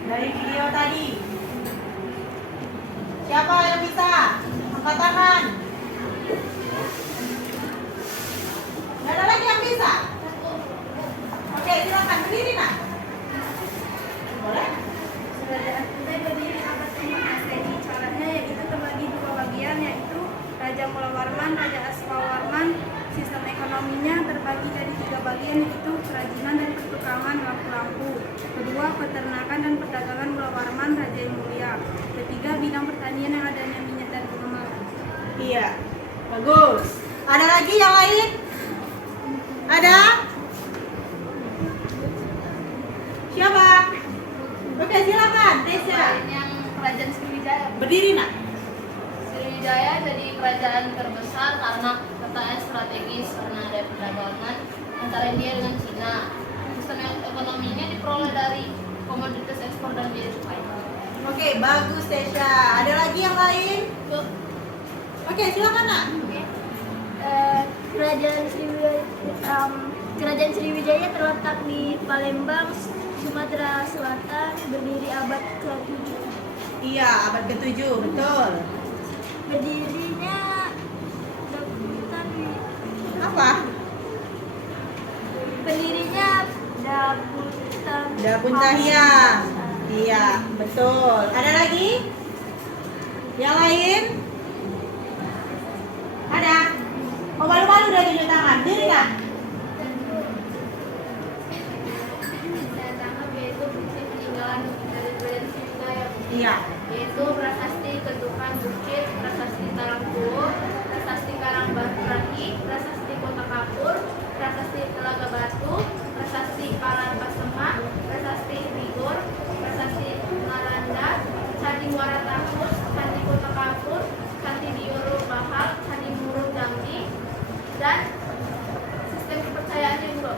Dari video tadi. Siapa yang bisa? Angkat tangan. Gak ada lagi yang bisa? Oke, silakan berdiri, Nak. Boleh? Kerajaan Kutai berdiri abad ke-5 Masehi. Caranya yaitu terbagi 2 bagian, yaitu Raja Mula Warman, Raja Aswawarman. Sistem ekonominya terbagi dari 3 bagian, yaitu kerajinan dan pertukangan lampu-lampu. Kedua, peternakan dan perdagangan Mula Warman, Raja yang Mulia. Ketiga, bidang pertanian yang adanya minyak dan emas. Iya, bagus. Ada lagi yang lain? Ada? Siapa? Oke, silakan, Tesya. Yang Kerajaan Sriwijaya. Berdiri, Nak. Sriwijaya jadi kerajaan terbesar karena letaknya strategis, karena ada perdagangan antara India dengan Cina. Sistem ekonominya diperoleh dari komoditas ekspor dan biaya cukai. Oke, bagus, Tesya. Ada lagi yang lain? Oke, silakan, Nak. Kerajaan Sriwijaya terletak di Palembang, Sumatera Selatan berdiri abad ke-7. Iya, abad ke-7, betul. Berdirinya Daputan. Apa? Berdirinya Daputan. Dapun Cahyang. Iya, betul. Ada lagi? Yang lain? Ada? Oh, malu-malu udah tunjuk tangan. Diri nggak? Saya tangkap yaitu bukti peninggalan dari Badan Sriwijaya, Iya. yaitu prasasti Ketukan Bukit, prasasti Tarangkuo, prasasti Karangbaki, prasasti Kota Kapur, prasasti Telaga Batu, prasasti Palasema, prasasti Bigor, prasasti Maranda, Candi Muara Takus, Candi Kota Kapur, Candi Dioro Bahal, Candi Murung Dambi, dan sistem kepercayaannya juga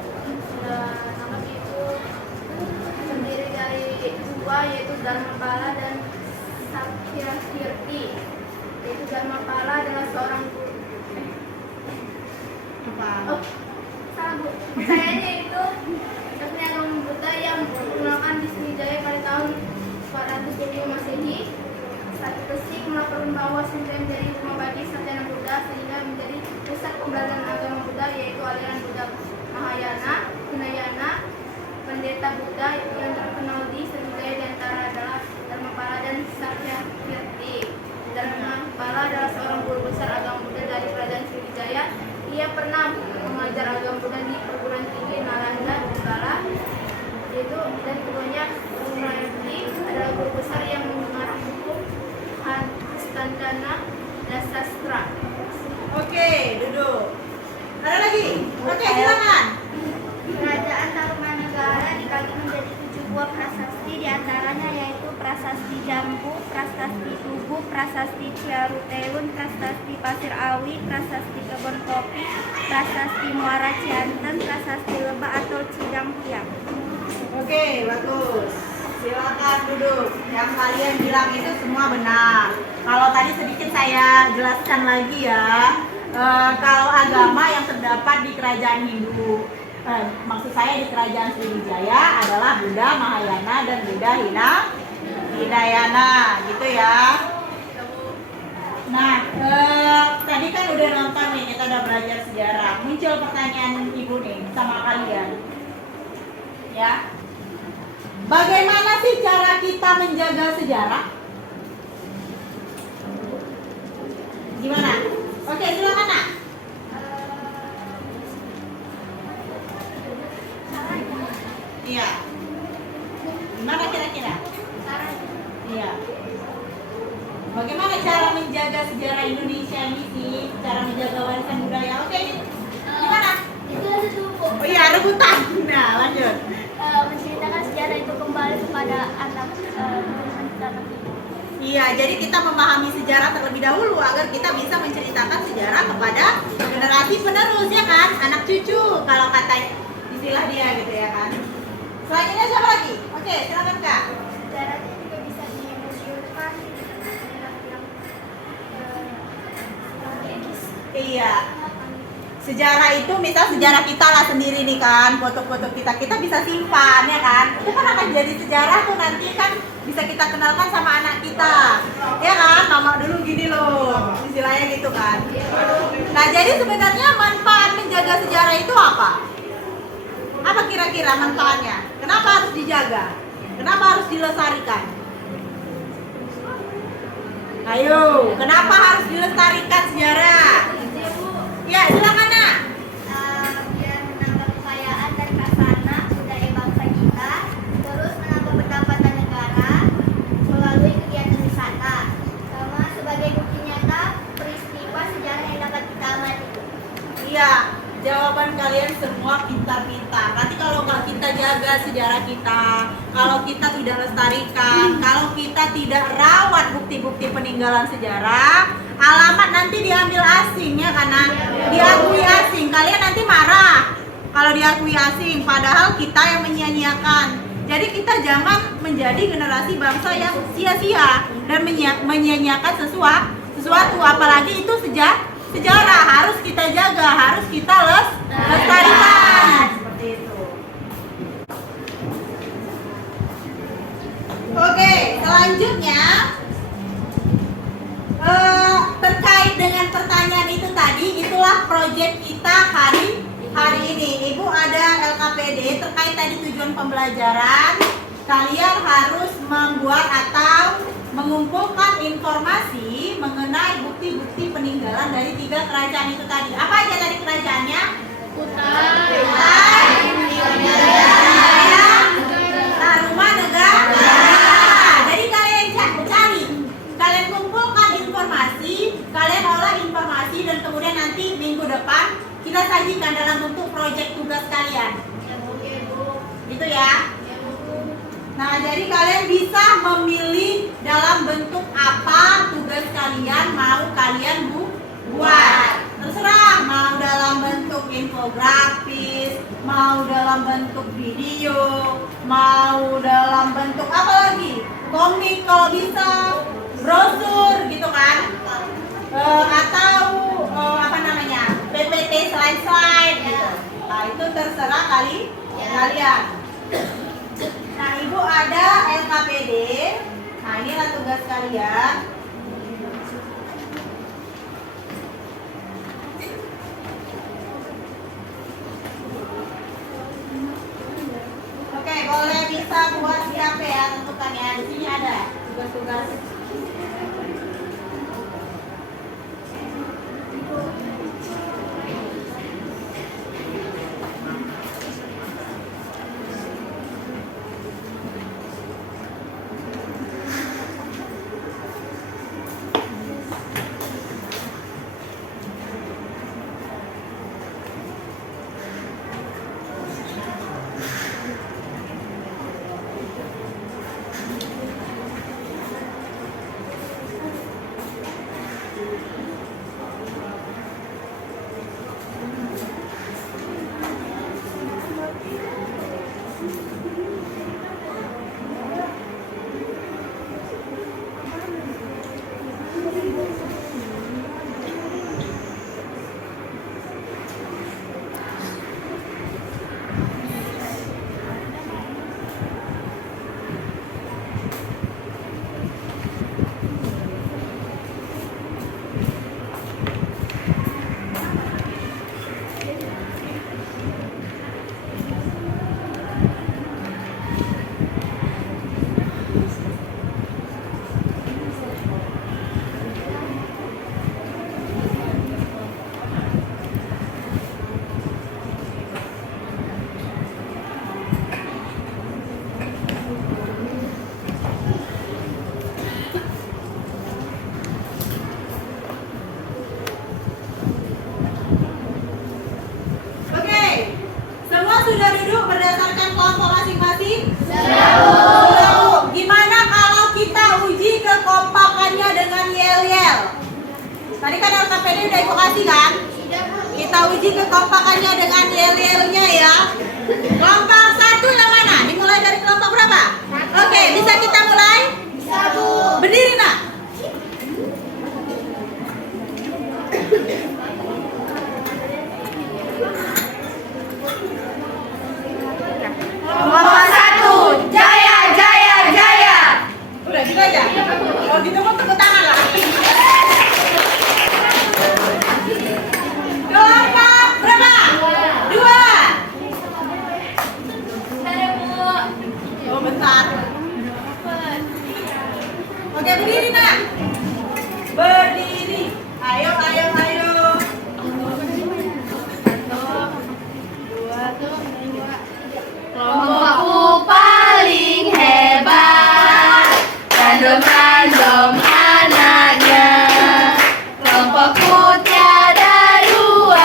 nama itu terdiri dari dua, yaitu Dharmapala dan Sakyakirti. Yaitu Dharmapala adalah seorang guru. Apa? Oh, salah bu. Kepercayaannya itu resmi agama Buddha yang diperkenalkan di Sriwijaya pada tahun 420 Masehi. Saat Resik melaporkan bahwa Sriwijaya menjadi rumah bagi sarjana Buddha sehingga menjadi pusat pembelajaran agama Buddha, yaitu aliran Buddha Mahayana, Hinayana. Pendeta Buddha yang terkenal di Sriwijaya diantara adalah Dharmapala dan Sakyakirti. Dharmapala adalah seorang guru besar agama Buddha dari kerajaan Sriwijaya. Ia pernah mengajar agama Buddha di perguruan tinggi Nalanda Bengkala, yaitu dan keduanya Surayati adalah guru besar yang mengarah hukum Hastandana dan sastra. Oke, duduk. Ada lagi? Oke, silakan. Kerajaan Tarumanegara dibagi menjadi 7 buah prasasti, diantaranya yaitu Prasasti Jambu, Prasasti Tugu, Prasasti Ciaruteun, Prasasti Pasir Awi, Prasasti Kebon Kopi, Prasasti Muara Cianten, Prasasti Lebak atau Cidangtiang. Oke, bagus. Silakan duduk. Yang kalian bilang itu semua benar. Kalau tadi sedikit saya jelaskan lagi ya. Kalau agama yang terdapat di kerajaan Hindu, maksud saya di kerajaan Sriwijaya adalah Buddha Mahayana dan Buddha Hinayana, gitu ya. Nah, tadi kan udah nonton nih, kita udah belajar sejarah. Muncul pertanyaan ibu nih sama kalian, ya. Bagaimana sih cara kita menjaga sejarah? Gimana? Oke, silakan Nak. Iya. Gimana kira-kira? Iya. Bagaimana cara menjaga sejarah Indonesia ini sih? Cara menjaga warisan budaya? Oke, gimana? Itu ada buku Oh iya, rebutan. Nah, lanjut. menceritakan sejarah itu kembali kepada anak Iya, jadi kita memahami sejarah terlebih dahulu agar kita bisa menceritakan sejarah kepada generasi penerus, ya kan? Anak cucu, kalau kata istilah dia gitu ya kan. Selanjutnya siapa lagi? Oke, silakan Kak. sejarahnya juga bisa dimuseumkan. Iya. Sejarah itu misal sejarah kita lah sendiri nih kan, foto-foto kita bisa simpan ya kan. Itu kan akan jadi sejarah tuh nanti kan bisa kita kenalkan sama anak kita. Ya kan, mama dulu gini loh. Istilahnya gitu kan. Nah, jadi sebenarnya manfaat menjaga sejarah itu apa? Apa kira-kira manfaatnya? Kenapa harus dijaga? Kenapa harus dilestarikan? Ayo, kenapa harus dilestarikan sejarah? Ya, silakan Nak. Biar menambah kekayaan dan khasana budaya bangsa kita, terus menambah pendapatan negara melalui kegiatan wisata, sama sebagai bukti nyata peristiwa sejarah yang dapat kita amati. Iya, jawaban kalian semua pintar-pintar. Nanti kalau nggak kita jaga sejarah kita, kalau kita tidak lestarikan, kalau kita tidak rawat bukti-bukti peninggalan sejarah, alamat nanti diambil asing ya, karena diakui asing. Kalian nanti marah kalau diakui asing, padahal kita yang menyia-nyiakan. Jadi kita jangan menjadi generasi bangsa yang sia-sia dan menyia-nyiakan sesuatu, apalagi itu sejarah harus kita jaga, harus kita lestarikan. Seperti itu. Oke, selanjutnya terkait dengan pertanyaan itu tadi, itulah proyek kita hari ini. Ibu ada LKPD terkait tadi tujuan pembelajaran. Kalian harus membuat atau mengumpulkan informasi mengenai bukti-bukti peninggalan dari 3 kerajaan itu tadi. Apa aja tadi kerajaannya? Kutai, Tarumanegara. Jadi kalian cari, kalian kumpulkan informasi, kalian olah informasi, dan kemudian nanti minggu depan kita sajikan dalam bentuk proyek tugas kalian. Gitu ya. Nah, jadi kalian bisa memilih dalam bentuk apa tugas kalian mau kalian buat. Terserah, mau dalam bentuk infografis, mau dalam bentuk video, mau dalam bentuk apa lagi? Komik kalau bisa, brosur gitu kan. Atau apa namanya? PPT slide-slide gitu. Nah, itu terserah kalian. Nah, Ibu ada LKPD. Nah, inilah tugas kalian. Oke, boleh bisa buat di HP ya, tentukan ya. Di sini ada tugas-tugas. Sudah duduk berdasarkan kelompok masing-masing? Sudah. Gimana kalau kita uji kekompakannya dengan yel-yel? Tadi kan LKPD udah Ibu kasih kan? Kita uji kekompakannya dengan yel-yelnya ya. Kelompok 1 yang mana? Dimulai dari kelompok berapa? Oke, bisa kita mulai? 1. Berdiri nak. Kelompok 1, jaya, jaya, jaya. Udah gitu aja. Kalau gitu mau tepuk tangan lah. Kelompok berapa? 2. Ada Bu. Oh, bentar. Oke, berdiri nak. Berdiri. Ayo, ayo, ayo. Kelompokku paling hebat, random-random anaknya. Kelompokku tiada 2,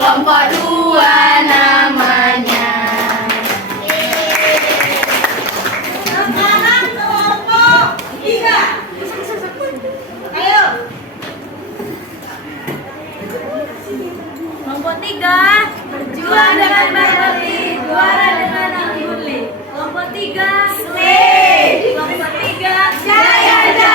kelompok 2 namanya. Sekarang kelompok 3. Ayo. Kelompok 3, berjuang dengan berbakti, juara dengan anggun. Kelompok 3, Slay. kelompok 3, jaya, jaya.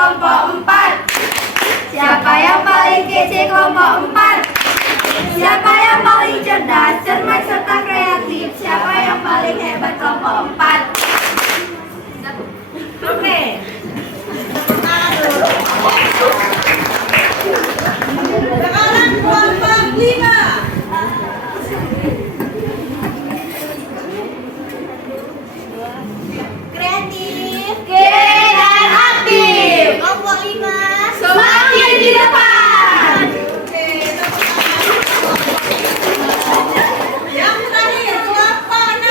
kelompok 4? Siapa yang paling kece kelompok 4? Siapa yang paling cerdas, cermat, serta kreatif? Siapa yang paling hebat kelompok 4? Oke. Tangan dulu. Sekarang kelompok 5. Kreatif. Kere dan aktif. Kelompok 5. Semakin di depan. Oke, tepuk tangan. Yang terakhir kelompok 6.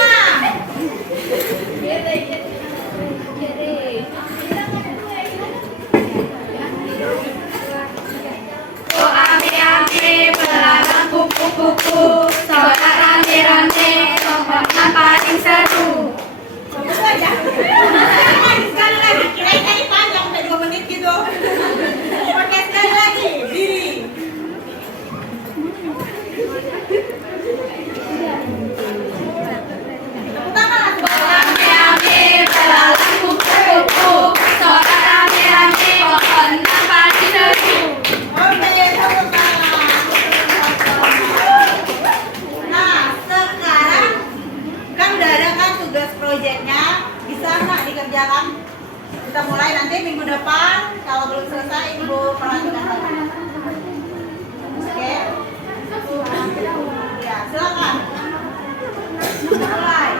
Oh ame-ame, pelarang kupu-kupu, sorak rame-rame, kelompoknya paling seru. Bagus aja. Sekali lagi, kirain tadi panjang sampai 2 menit gitu. Oke, sekali lagi, diri. Tepuk tangan. Rame-rame, pelarang kupu-kupu, sorak rame-rame, kelompoknya paling seru. Oke, tepuk tangan. Nah, sekarang kan udah ada kan tugas proyeknya, bisa nggak dikerjakan? Kita mulai nanti minggu depan. Kalau belum selesai, Ibu perhatikan lagi. Oke? Ya, silakan. Mulai.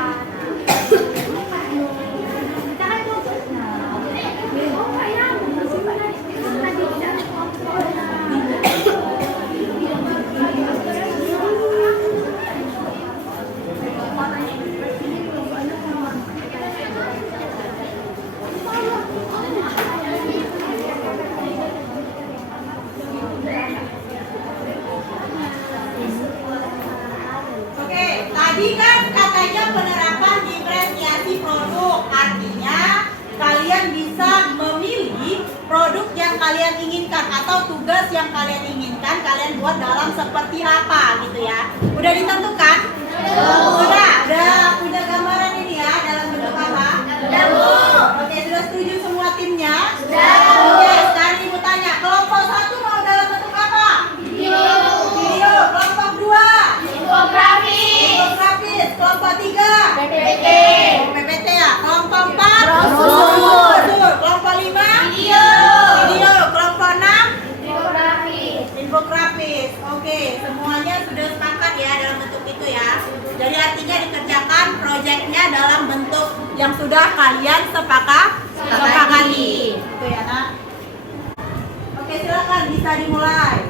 Oke, tadi kan katanya penerapan diferensiasi produk. Artinya kalian bisa memilih produk yang kalian inginkan atau tugas yang kalian inginkan kalian buat dalam seperti apa gitu ya. Udah ditentukan? Udah punya gambaran ini ya dalam bentuk apa? Udah, Bu. Oke, sudah setuju semua timnya? Sudah. Oke, sekarang Ibu tanya, kelompok 1 mau dalam bentuk apa? Video. Kelompok 2? Infografis. Kelompok 3? PPT. Oh, PPT ya. Kelompok 4? Brosur. Kelompok 5? Video. Kelompok 6? Infografis. Oke, semuanya sudah sepakat ya dalam bentuk itu ya. Jadi artinya dikerjakan proyeknya dalam bentuk yang sudah kalian sepakati. Itu ya, Nak. Oke, silakan bisa dimulai.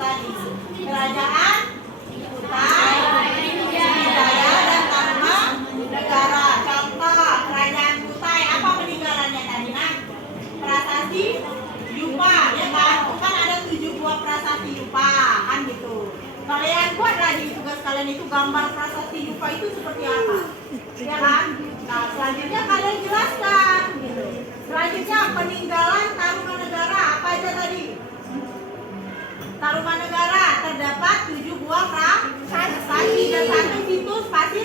tadi. Kerajaan, Kutai, Sriwijaya, dan Tarumanegara. Contoh, Kerajaan Kutai, apa peninggalannya tadi, Nak? Prasasti Yupa, ya kan? Kan ada 7 buah prasasti Yupa, kan gitu. Kalian buat lagi tugas kalian itu gambar prasasti Yupa itu seperti apa, ya kan? Nah, selanjutnya kalian jelaskan, gitu. Selanjutnya peninggalan Tarumanegara, apa aja tadi? Tarumanegara terdapat 7 buah prasasti dan 1 situs pasir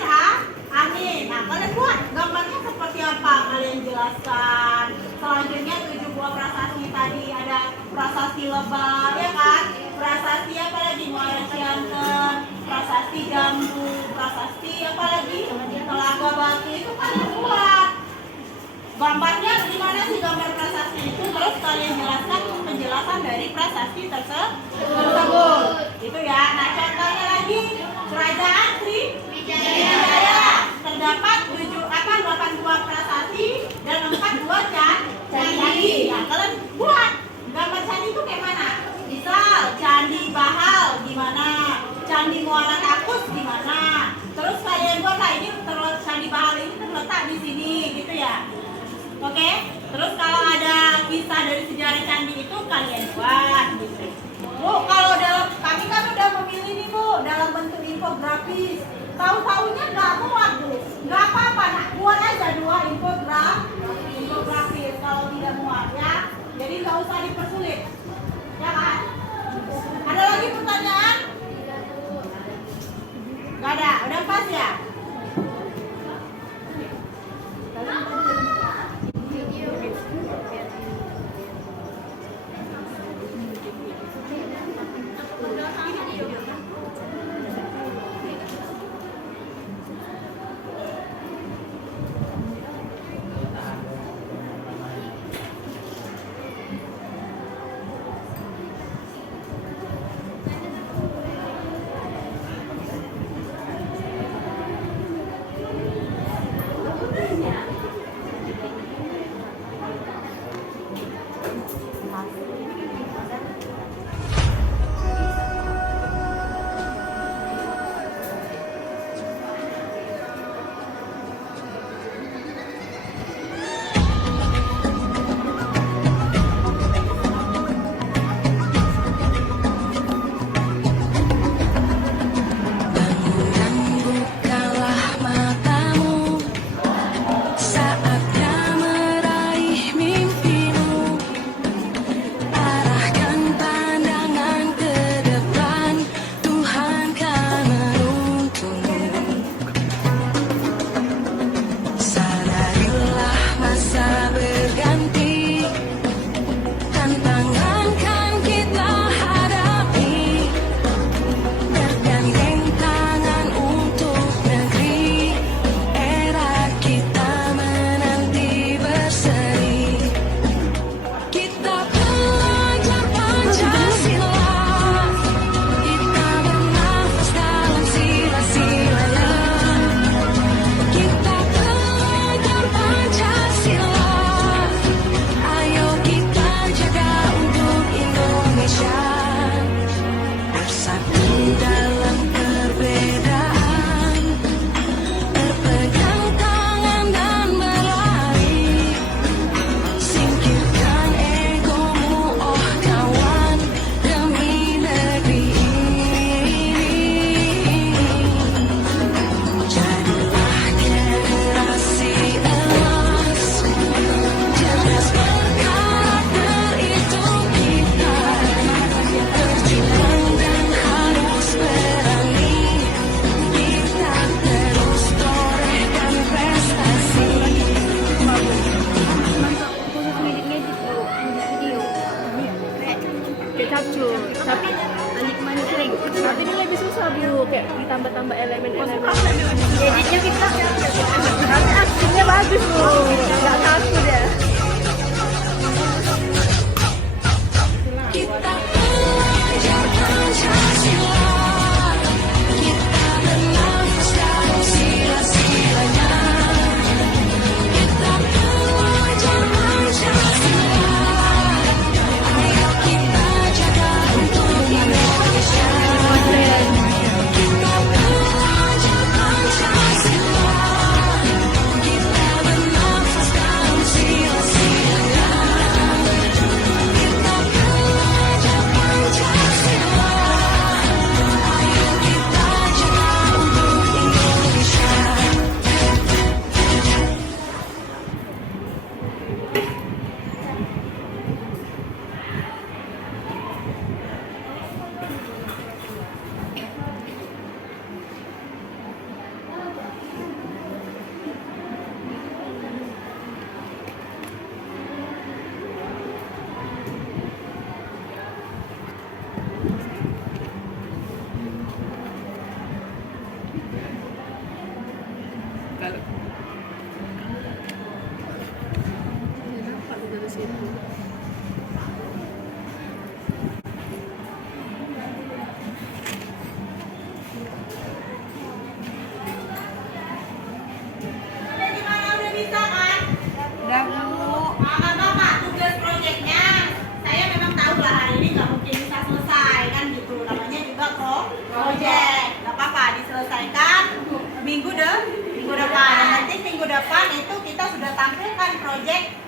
angin. Nah, kalian buat gambarnya seperti apa? Kalian jelaskan. Selanjutnya 7 buah prasasti tadi ada prasasti Lebak, ya kan? Prasasti apa lagi? Muara Cianten, prasasti Jambu, prasasti apa lagi? Telaga Batu, itu kalian buat. Gambarnya gimana sih gambar prasasti itu? Terus kalian jelaskan penjelasan dari prasasti tersebut. Itu ya. Nah, contohnya lagi Kerajaan Sriwijaya terdapat 8 buah prasasti dan 4 buah candi. Nah, kalian buat gambar candi itu kayak mana? Misal Candi Bahal gimana? Candi Muara Takus gimana? Terus kalian buat lah ini Candi Bahal ini terletak di sini, gitu ya. Oke, terus kalau ada kisah dari sejarah candi itu kalian buat, gitu. Bu, kalau kami kan udah memilih nih Bu, dalam bentuk infografis. Tahu-tahunya nggak muat Bu, nggak apa-apa, nak buat aja 2 infografis kalau tidak muat ya. Jadi nggak usah dipersulit, ya kan? Ada lagi pertanyaan? Nggak ada, udah pas ya? kayak ditambah-tambah elemen-elemen. Editnya kita tapi aktingnya bagus loh, nggak kaku deh. Kita belajar Pancasila, kita bernafas dalam sila-silanya. Kita belajar Pancasila, ayo kita jaga untuk Indonesia.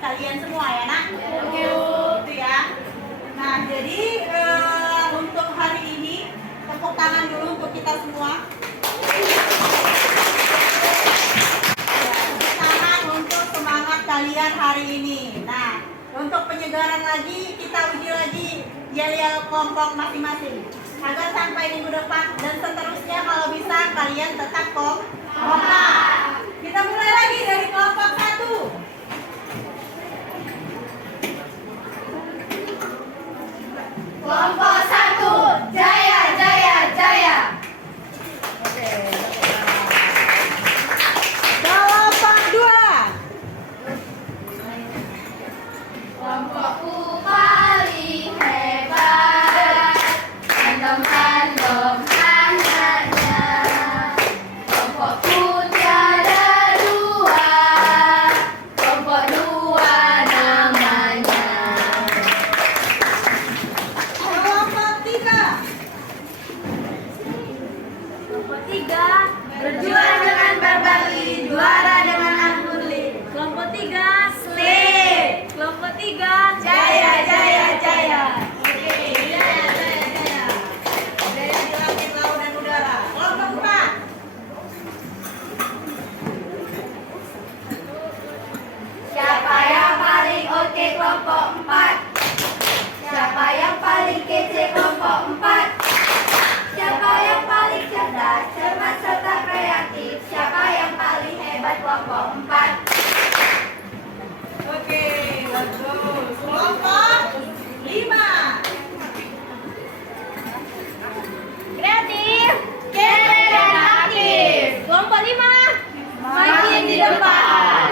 kalian semua ya nak? Oke. Gitu ya. Nah jadi untuk hari ini tepuk tangan dulu untuk kita semua. Tepuk tangan untuk semangat kalian hari ini. Nah untuk penyegaran lagi kita uji lagi yel-yel kelompok masing-masing agar sampai minggu depan dan seterusnya kalau bisa kalian tetap kompak. Kita mulai lagi dari kelompok 1. Kelompok 1, jaya, jaya, jaya. Oke. Kelompok 2. Kelompokku paling hebat, random anaknya. Kelompokku tiada dua, kelompok 2 namanya. Kelompok 3. Kelompok 3, berjuang dengan berbagi, juara dengan angkuli. Kelompok 3, slip. Kelompok 3, jaya, jaya, jaya. Oke, jaya, jaya, jaya. Jaya di langit, laut, dan udara. Kelompok 4. Siapa yang paling oke kelompok 4? Siapa yang paling kece kelompok 4? Siapa yang paling cerdas, cermat serta kreatif? Siapa yang paling hebat kelompok 4? Oke, bagus. Kelompok 5. Kreatif, kece dan aktif. Kelompok 5, makin di depan.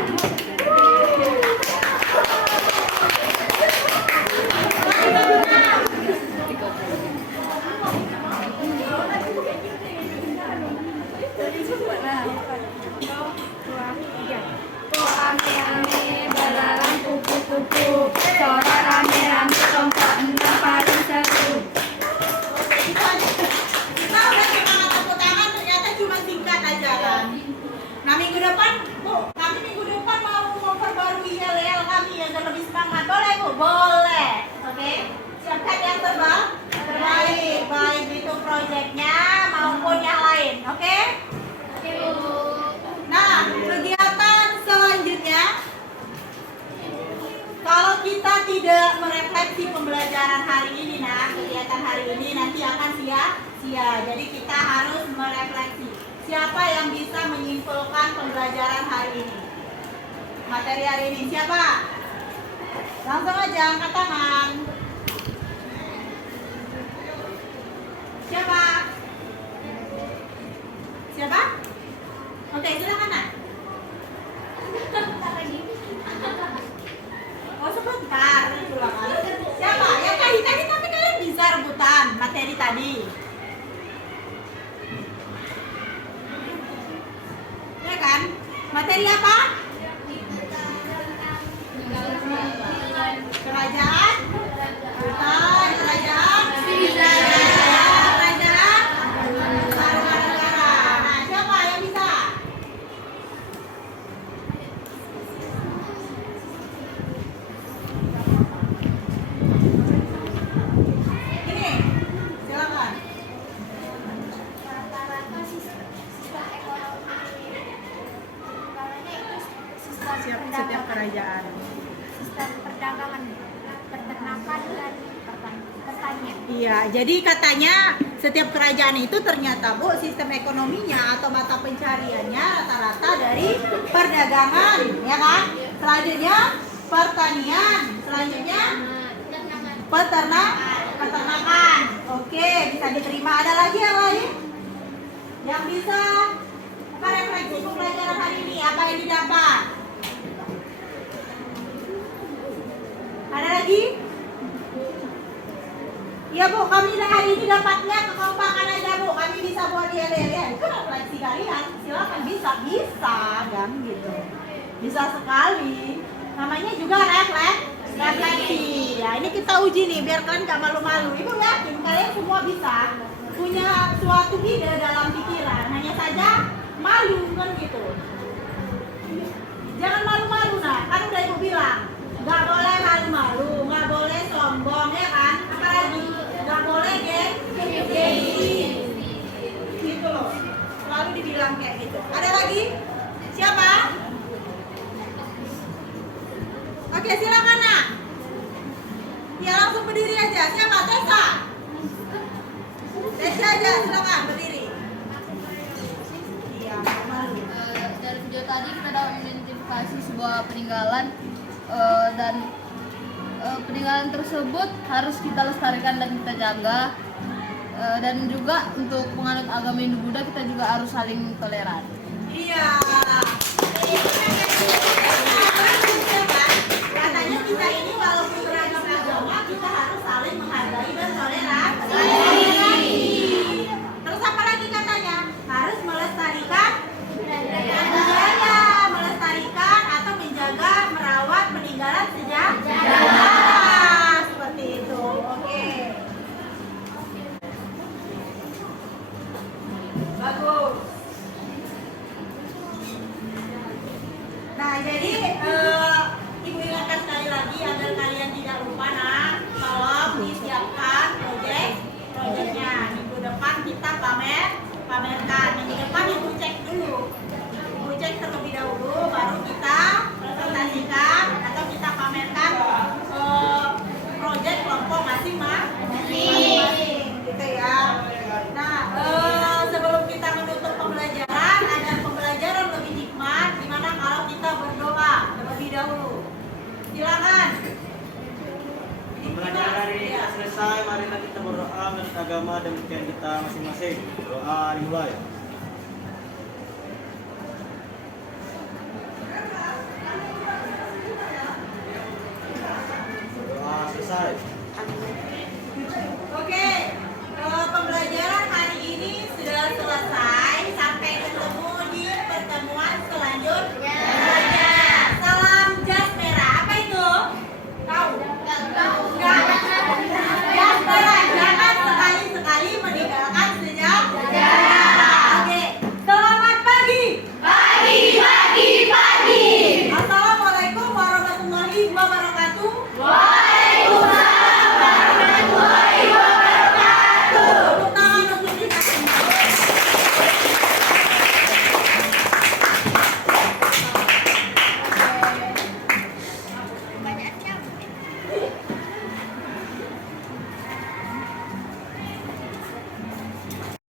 Kok ame-ame belalang kupu-kupu, corak rame-rame kelompok 6 paling seru. Kita udah semangat tepuk tangan, ternyata cuma singkat aja kan. Nah minggu depan, Bu, kami minggu depan mau memperbarui yel-yel kami agar lebih semangat. Boleh Bu? Boleh. Oke. Siapkan yang terbaik, baik itu proyeknya maupun yang lain. Oke? Nah, kegiatan selanjutnya, kalau kita tidak merefleksi pembelajaran hari ini, nah kegiatan hari ini nanti akan sia-sia. Jadi kita harus merefleksi. Siapa yang bisa menyimpulkan pembelajaran hari ini? Materi hari ini siapa? Langsung aja angkat tangan. Siapa? Siapa? Oke, silakan nak. Oh sebentar, silakan. Siapa? Ya tadi tapi kalian bisa rebutan materi tadi. Ya kan? Materi apa? Kerajaan? Bukan, kerajaan? Kerajaan? Negara. Nah, siapa yang bisa? Ini, silakan. Rata-rata siswa ekonomi Setiap kerajaan. sistem perdagangan, peternakan dan pertanian. Iya, jadi katanya setiap kerajaan itu ternyata Bu sistem ekonominya atau mata pencariannya rata-rata dari perdagangan, ya kan? Selanjutnya pertanian, selanjutnya peternakan. Oke, bisa diterima. Ada lagi yang lain? Yang bisa refleksi pembelajaran hari ini apa yang didapat? Ada lagi? Iya Bu, kami hari ini dapatnya kekompakan aja Bu. Kami bisa buat yel-yel. Itu refleksi kalian. Silakan bisa kan gitu. Bisa sekali. Namanya juga refleksi. Ya ini kita uji nih biar kalian gak malu-malu. Ibu yakin kalian semua bisa punya suatu ide dalam pikiran. Hanya saja malu kan gitu. Jangan malu-malu nah. Kan udah Ibu bilang. Nggak boleh malu-malu, nggak boleh sombong ya kan? Apalagi nggak boleh gengsi. Gitu loh. Selalu dibilang kayak gitu. Ada lagi? Siapa? Oke, silakan nak. Ya langsung berdiri aja. Siapa? Tessa. Tessa aja, silakan berdiri. Iya, malu. Dari video tadi kita dapat mengidentifikasi sebuah peninggalan dan peninggalan tersebut harus kita lestarikan dan kita jaga. Dan juga untuk penganut agama Hindu-Buddha kita juga harus saling toleran. Iya. Katanya kita ini walaupun beragam agama kita harus saling menghargai dan toleransi. Terus apa lagi katanya? Harus melestarikan budaya, melestarikan atau menjaga, merawat peninggalan sejarah. Seperti itu. Oke. Bagus. Nah, jadi Ibu ingatkan sekali lagi agar kalian tidak lupa nah, tolong disiapkan proyeknya. Minggu depan kita pamerkan. Minggu depan Ibu cek dulu. Ibu cek terlebih dahulu, baru kita presentasikan atau kita pamerkan proyek kelompok masing-masing. Gitu ya. Nah, sebelum kita menutup pembelajaran, agar pembelajaran lebih nikmat, gimana kalau kita berdoa terlebih dahulu? Silakan. Pembelajaran hari ini Ya. selesai, marilah kita berdoa menurut agama dan kepercayaan kita masing-masing. Doa dimulai. Doa selesai.